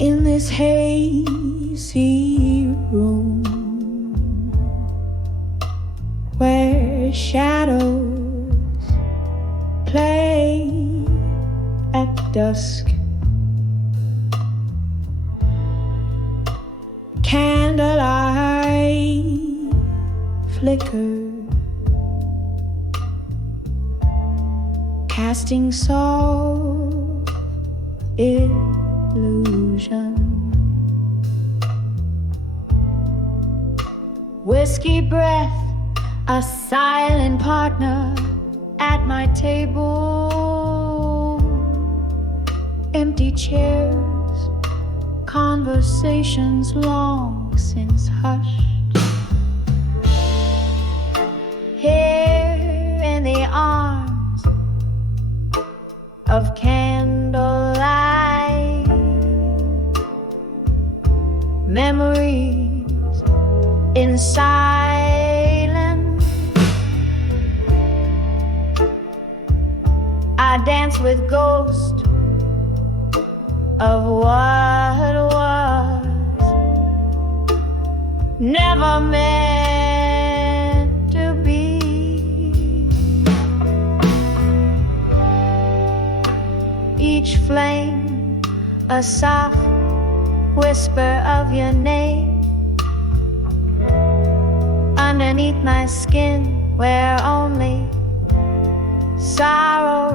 In this hazy room where shadows play at dusk, candlelight flicker, casting soft illusion. Whiskey breath, a silent partner at my table. empty chairs, conversations long since hushed. Here in the arms of candlelight, memories in silence. I dance with ghosts of what was never meant to be. Each flame a soft whisper of your name, underneath my skin where only sorrow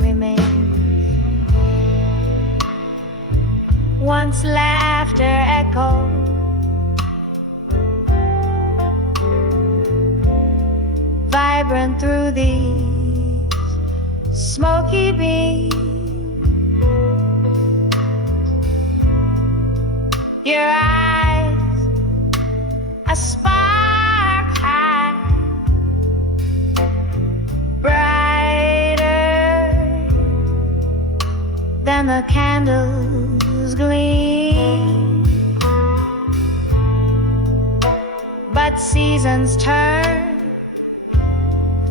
remains. Once laughter echoed, vibrant through these smoky beams. Your eyes a spark high, brighter than the candles gleam. But seasons turn,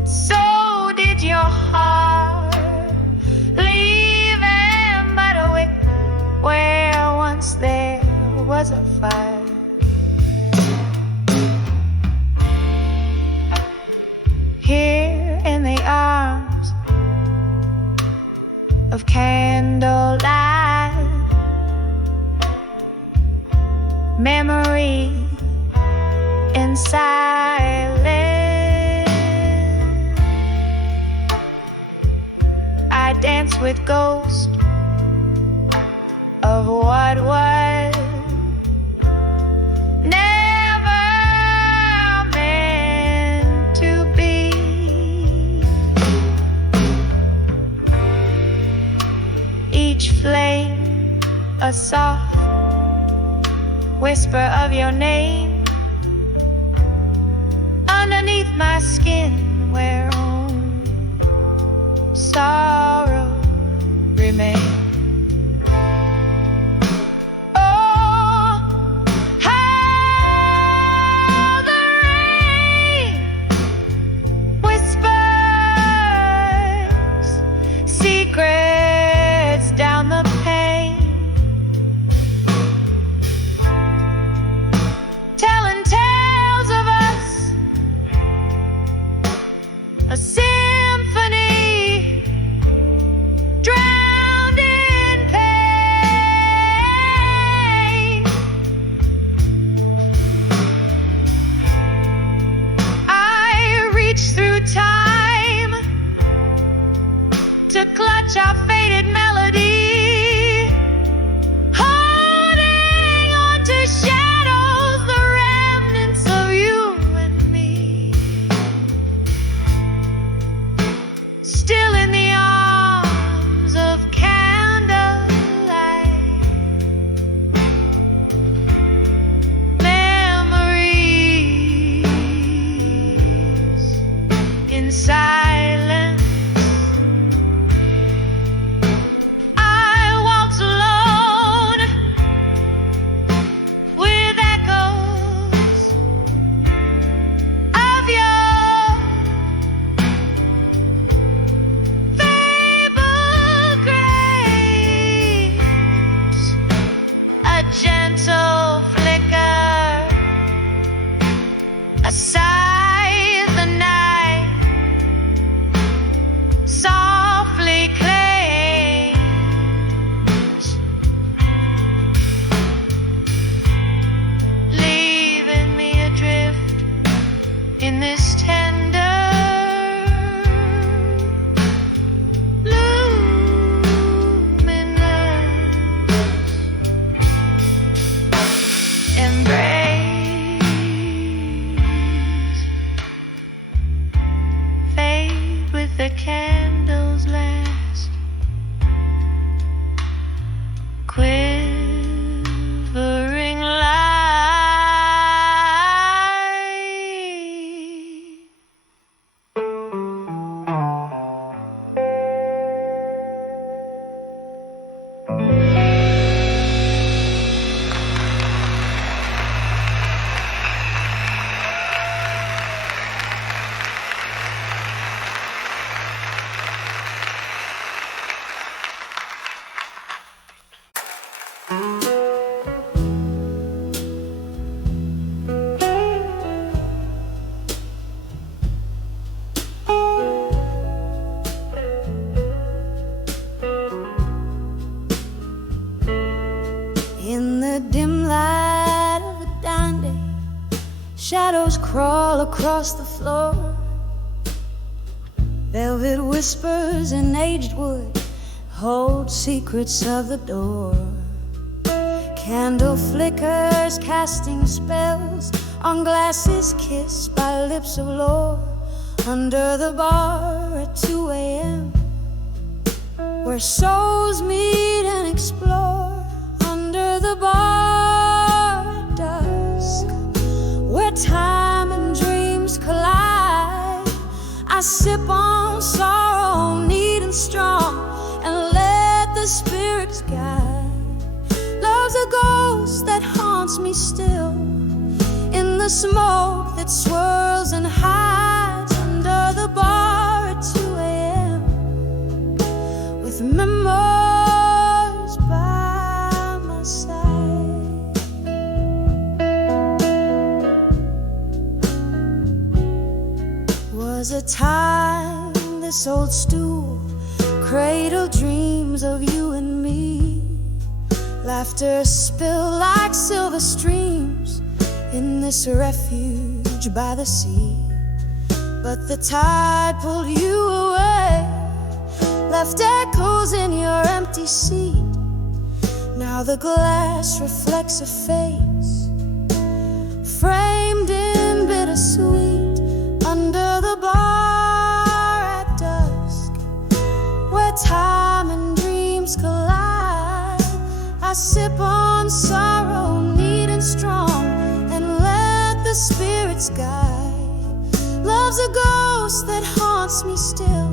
so did your heart, leaving but a wick where once there was a fire. Here in the arms of candlelight, memory in silence. I dance with ghosts of what was never meant to be. Each flame a soft whisper of your name, underneath my skin where only sorrow remains. A symphony drowned in pain. I reach through time to clutch our faded melody, holding on to shadows, the remnants of you and me. Still in the arms of candlelight, memories in silence. I the dim light of a dandy, shadows crawl across the floor. Velvet whispers in aged wood hold secrets of the door. Candle flickers casting spells on glasses kissed by lips of lore. Under the bar at 2 a.m., where souls meet and explore. Under the bar at dusk, where time and dreams collide, I sip on sorrow, neat and strong, and let the spirits guide. Love's a ghost that haunts me still, in the smoke that swirls and hides. Under the bar at 2 a.m., with memories by my side. Was a time this old stool cradled dreams of you and me. Laughter spilled like silver streams in this refuge by the sea. But the tide pulled you away, left echoes in your empty seat. Now the glass reflects a face framed in bittersweet. Under the bar at dusk, where time and dreams collide, I sip on sorrow, neat and strong, and let the spirits guide. Love's a ghost that haunts me still,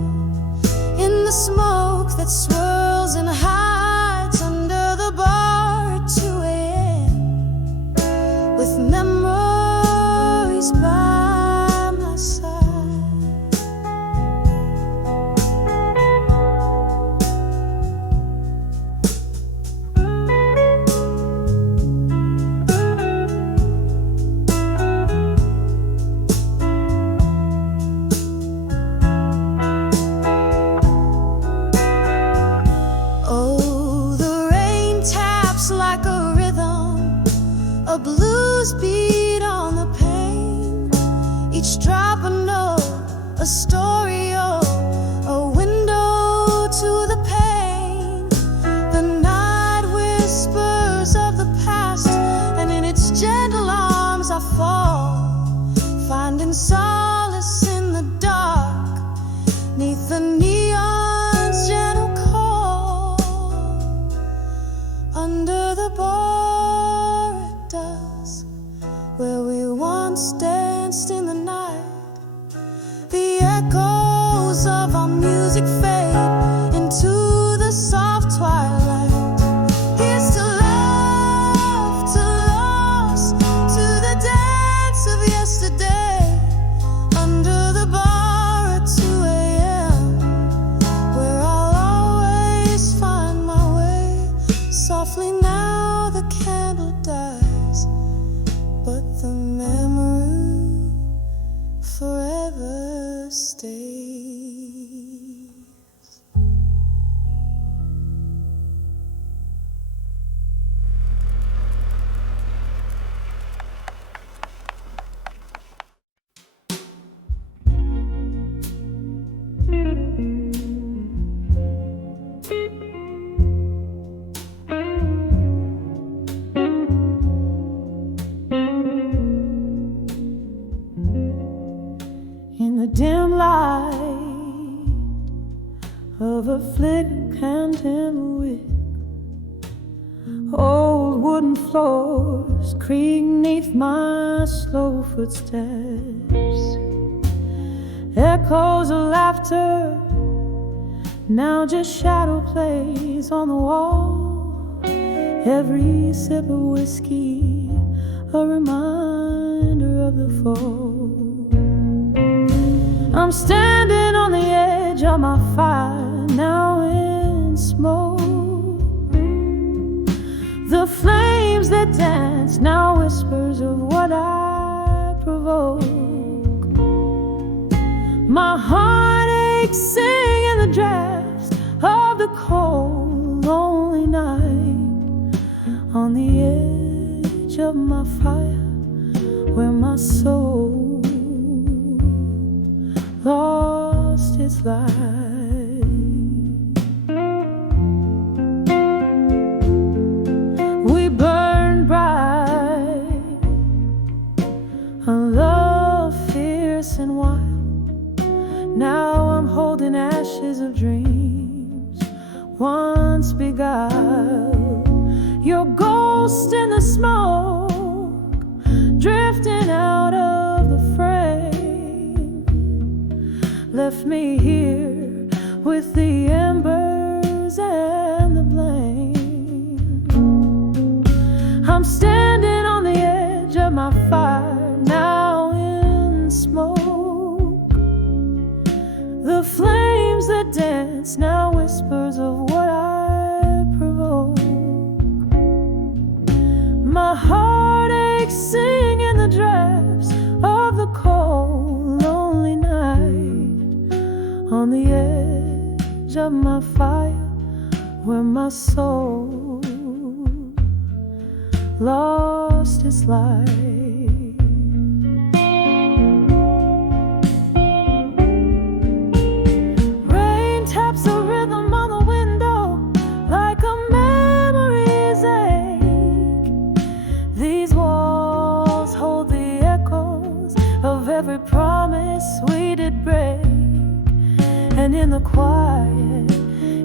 in the smoke that swirls and hides. Under the bar at 2 a.m., with memories by my side. A blues beat on the pane, each drop a note, a story, oh, a window to the pain. The night whispers of the past, and in its gentle arms I fall, finding solace in the dark, 'neath the neon's gentle call. Under the bar, where we once danced in the night, the echoes of our music fade into the soft twilight. Here's to love, to lost, to the dance of yesterday. Under the bar at 2 a.m., where I'll always find my way. Softly now the candle dies, but the memory forever stays. In the dim light of a flickering candle wick, old wooden floors creak 'neath my slow footsteps. Echoes of laughter, now just shadow plays on the wall. Every sip of whiskey, a reminder of the fall. I'm standing on the edge of my fire, now in smoke. The flames that dance, now whispers of what I provoke. My heart aches, singing the draft of the cold, lonely night on the edge edge of my fire, where my soul lost its light. We burned bright, a love fierce and wild. Now I'm holding ashes of dreams once beguiled. Your ghost in the smoke, drifting out of the frame, left me here with the embers and the blame. I'm standing on the edge of my fire, now in smoke. The flames that dance, now whispers of what I provoke. My heart aches, singing the drafts of the cold, lonely night. On the edge of my fire, where my soul lost its light. Rain taps a rhythm on the window like a memory's ache. These walls hold the echoes of every promise we did break. And in the quiet,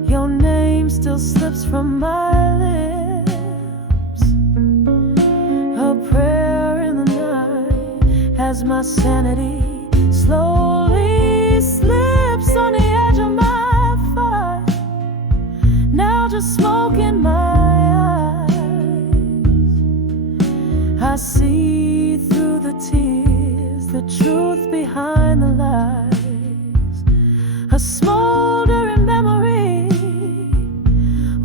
your name still slips from my lips, a prayer in the night, as my sanity slowly slips on the edge of my fire. Now just smoke in my eyes, I see through the tears the truth behind the lies. A smoldering memory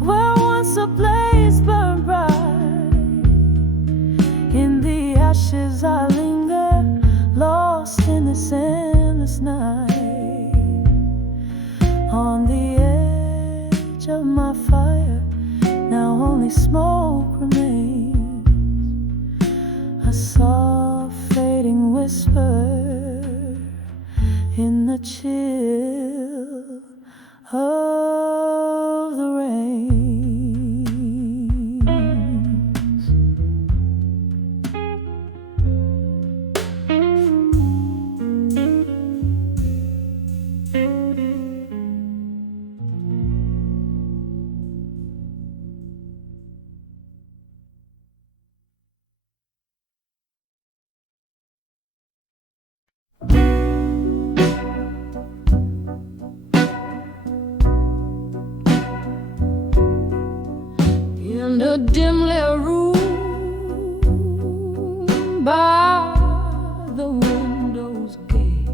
where once a blaze burned bright. In the ashes I linger, lost in this endless night. On the edge of my fire, now only smoke remains, a soft fading whisper in the chill of the rains. In a dimly room by the window's gate,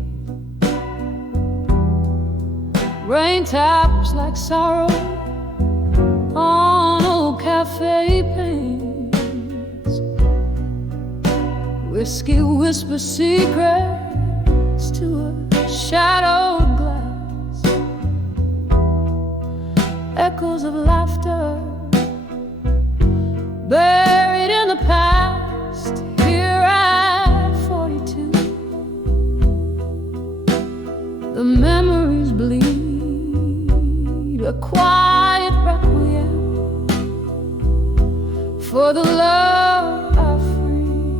rain taps like sorrow on old cafe panes. Whiskey whispers secrets to a shadowed glass. Echoes of laughter buried in the past, here at 42. The memories bleed, a quiet requiem for the love I free.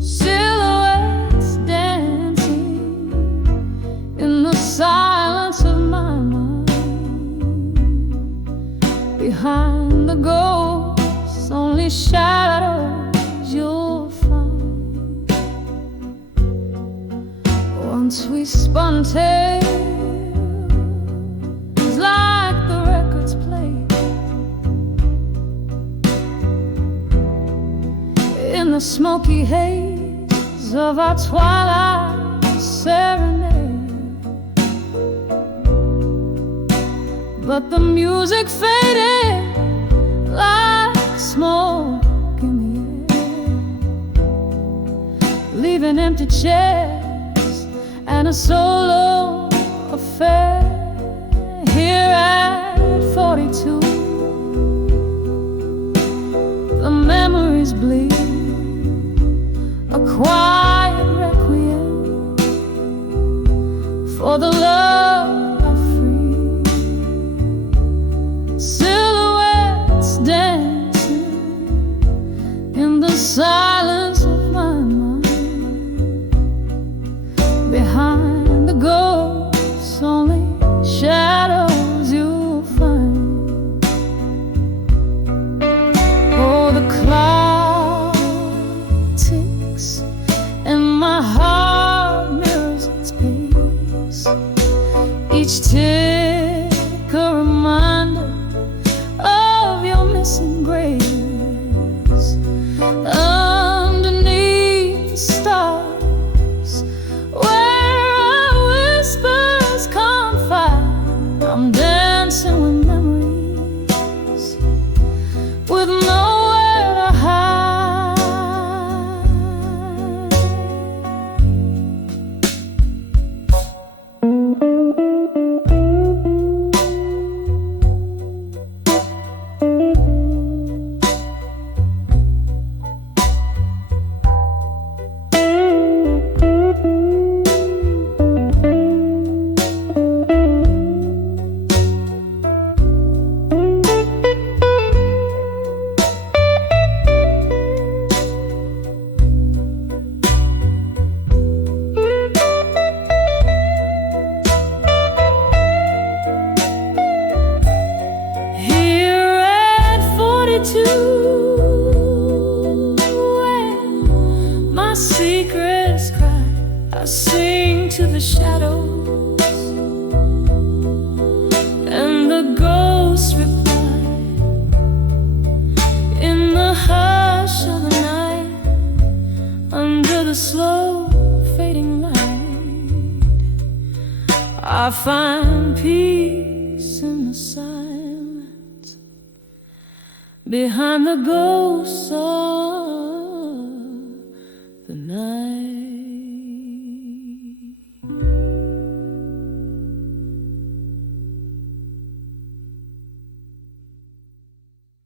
Silhouettes dancing in the silence of my mind. Behind the ghosts, only shadows you'll find. Once we spun tales like the records played in the smoky haze of our twilight serenade. But the music faded like smoke in the air, leaving empty chairs and a solo affair here at 42. The memory silhouettes dancing in the silence of my mind. Behind the ghosts, only shadows you'll find. Oh, the clock ticks and my heart mirrors its pace. Each tick a reminder of your missing grace. Underneath the stars, where our whispers confide, I'm dancing with memories, with nowhere to hide. Here at 42, where my secrets cry, I sing to the shadows, and the ghosts reply in the hush of the night, under the slow fading light. I find peace in the silence, behind the ghosts of the night.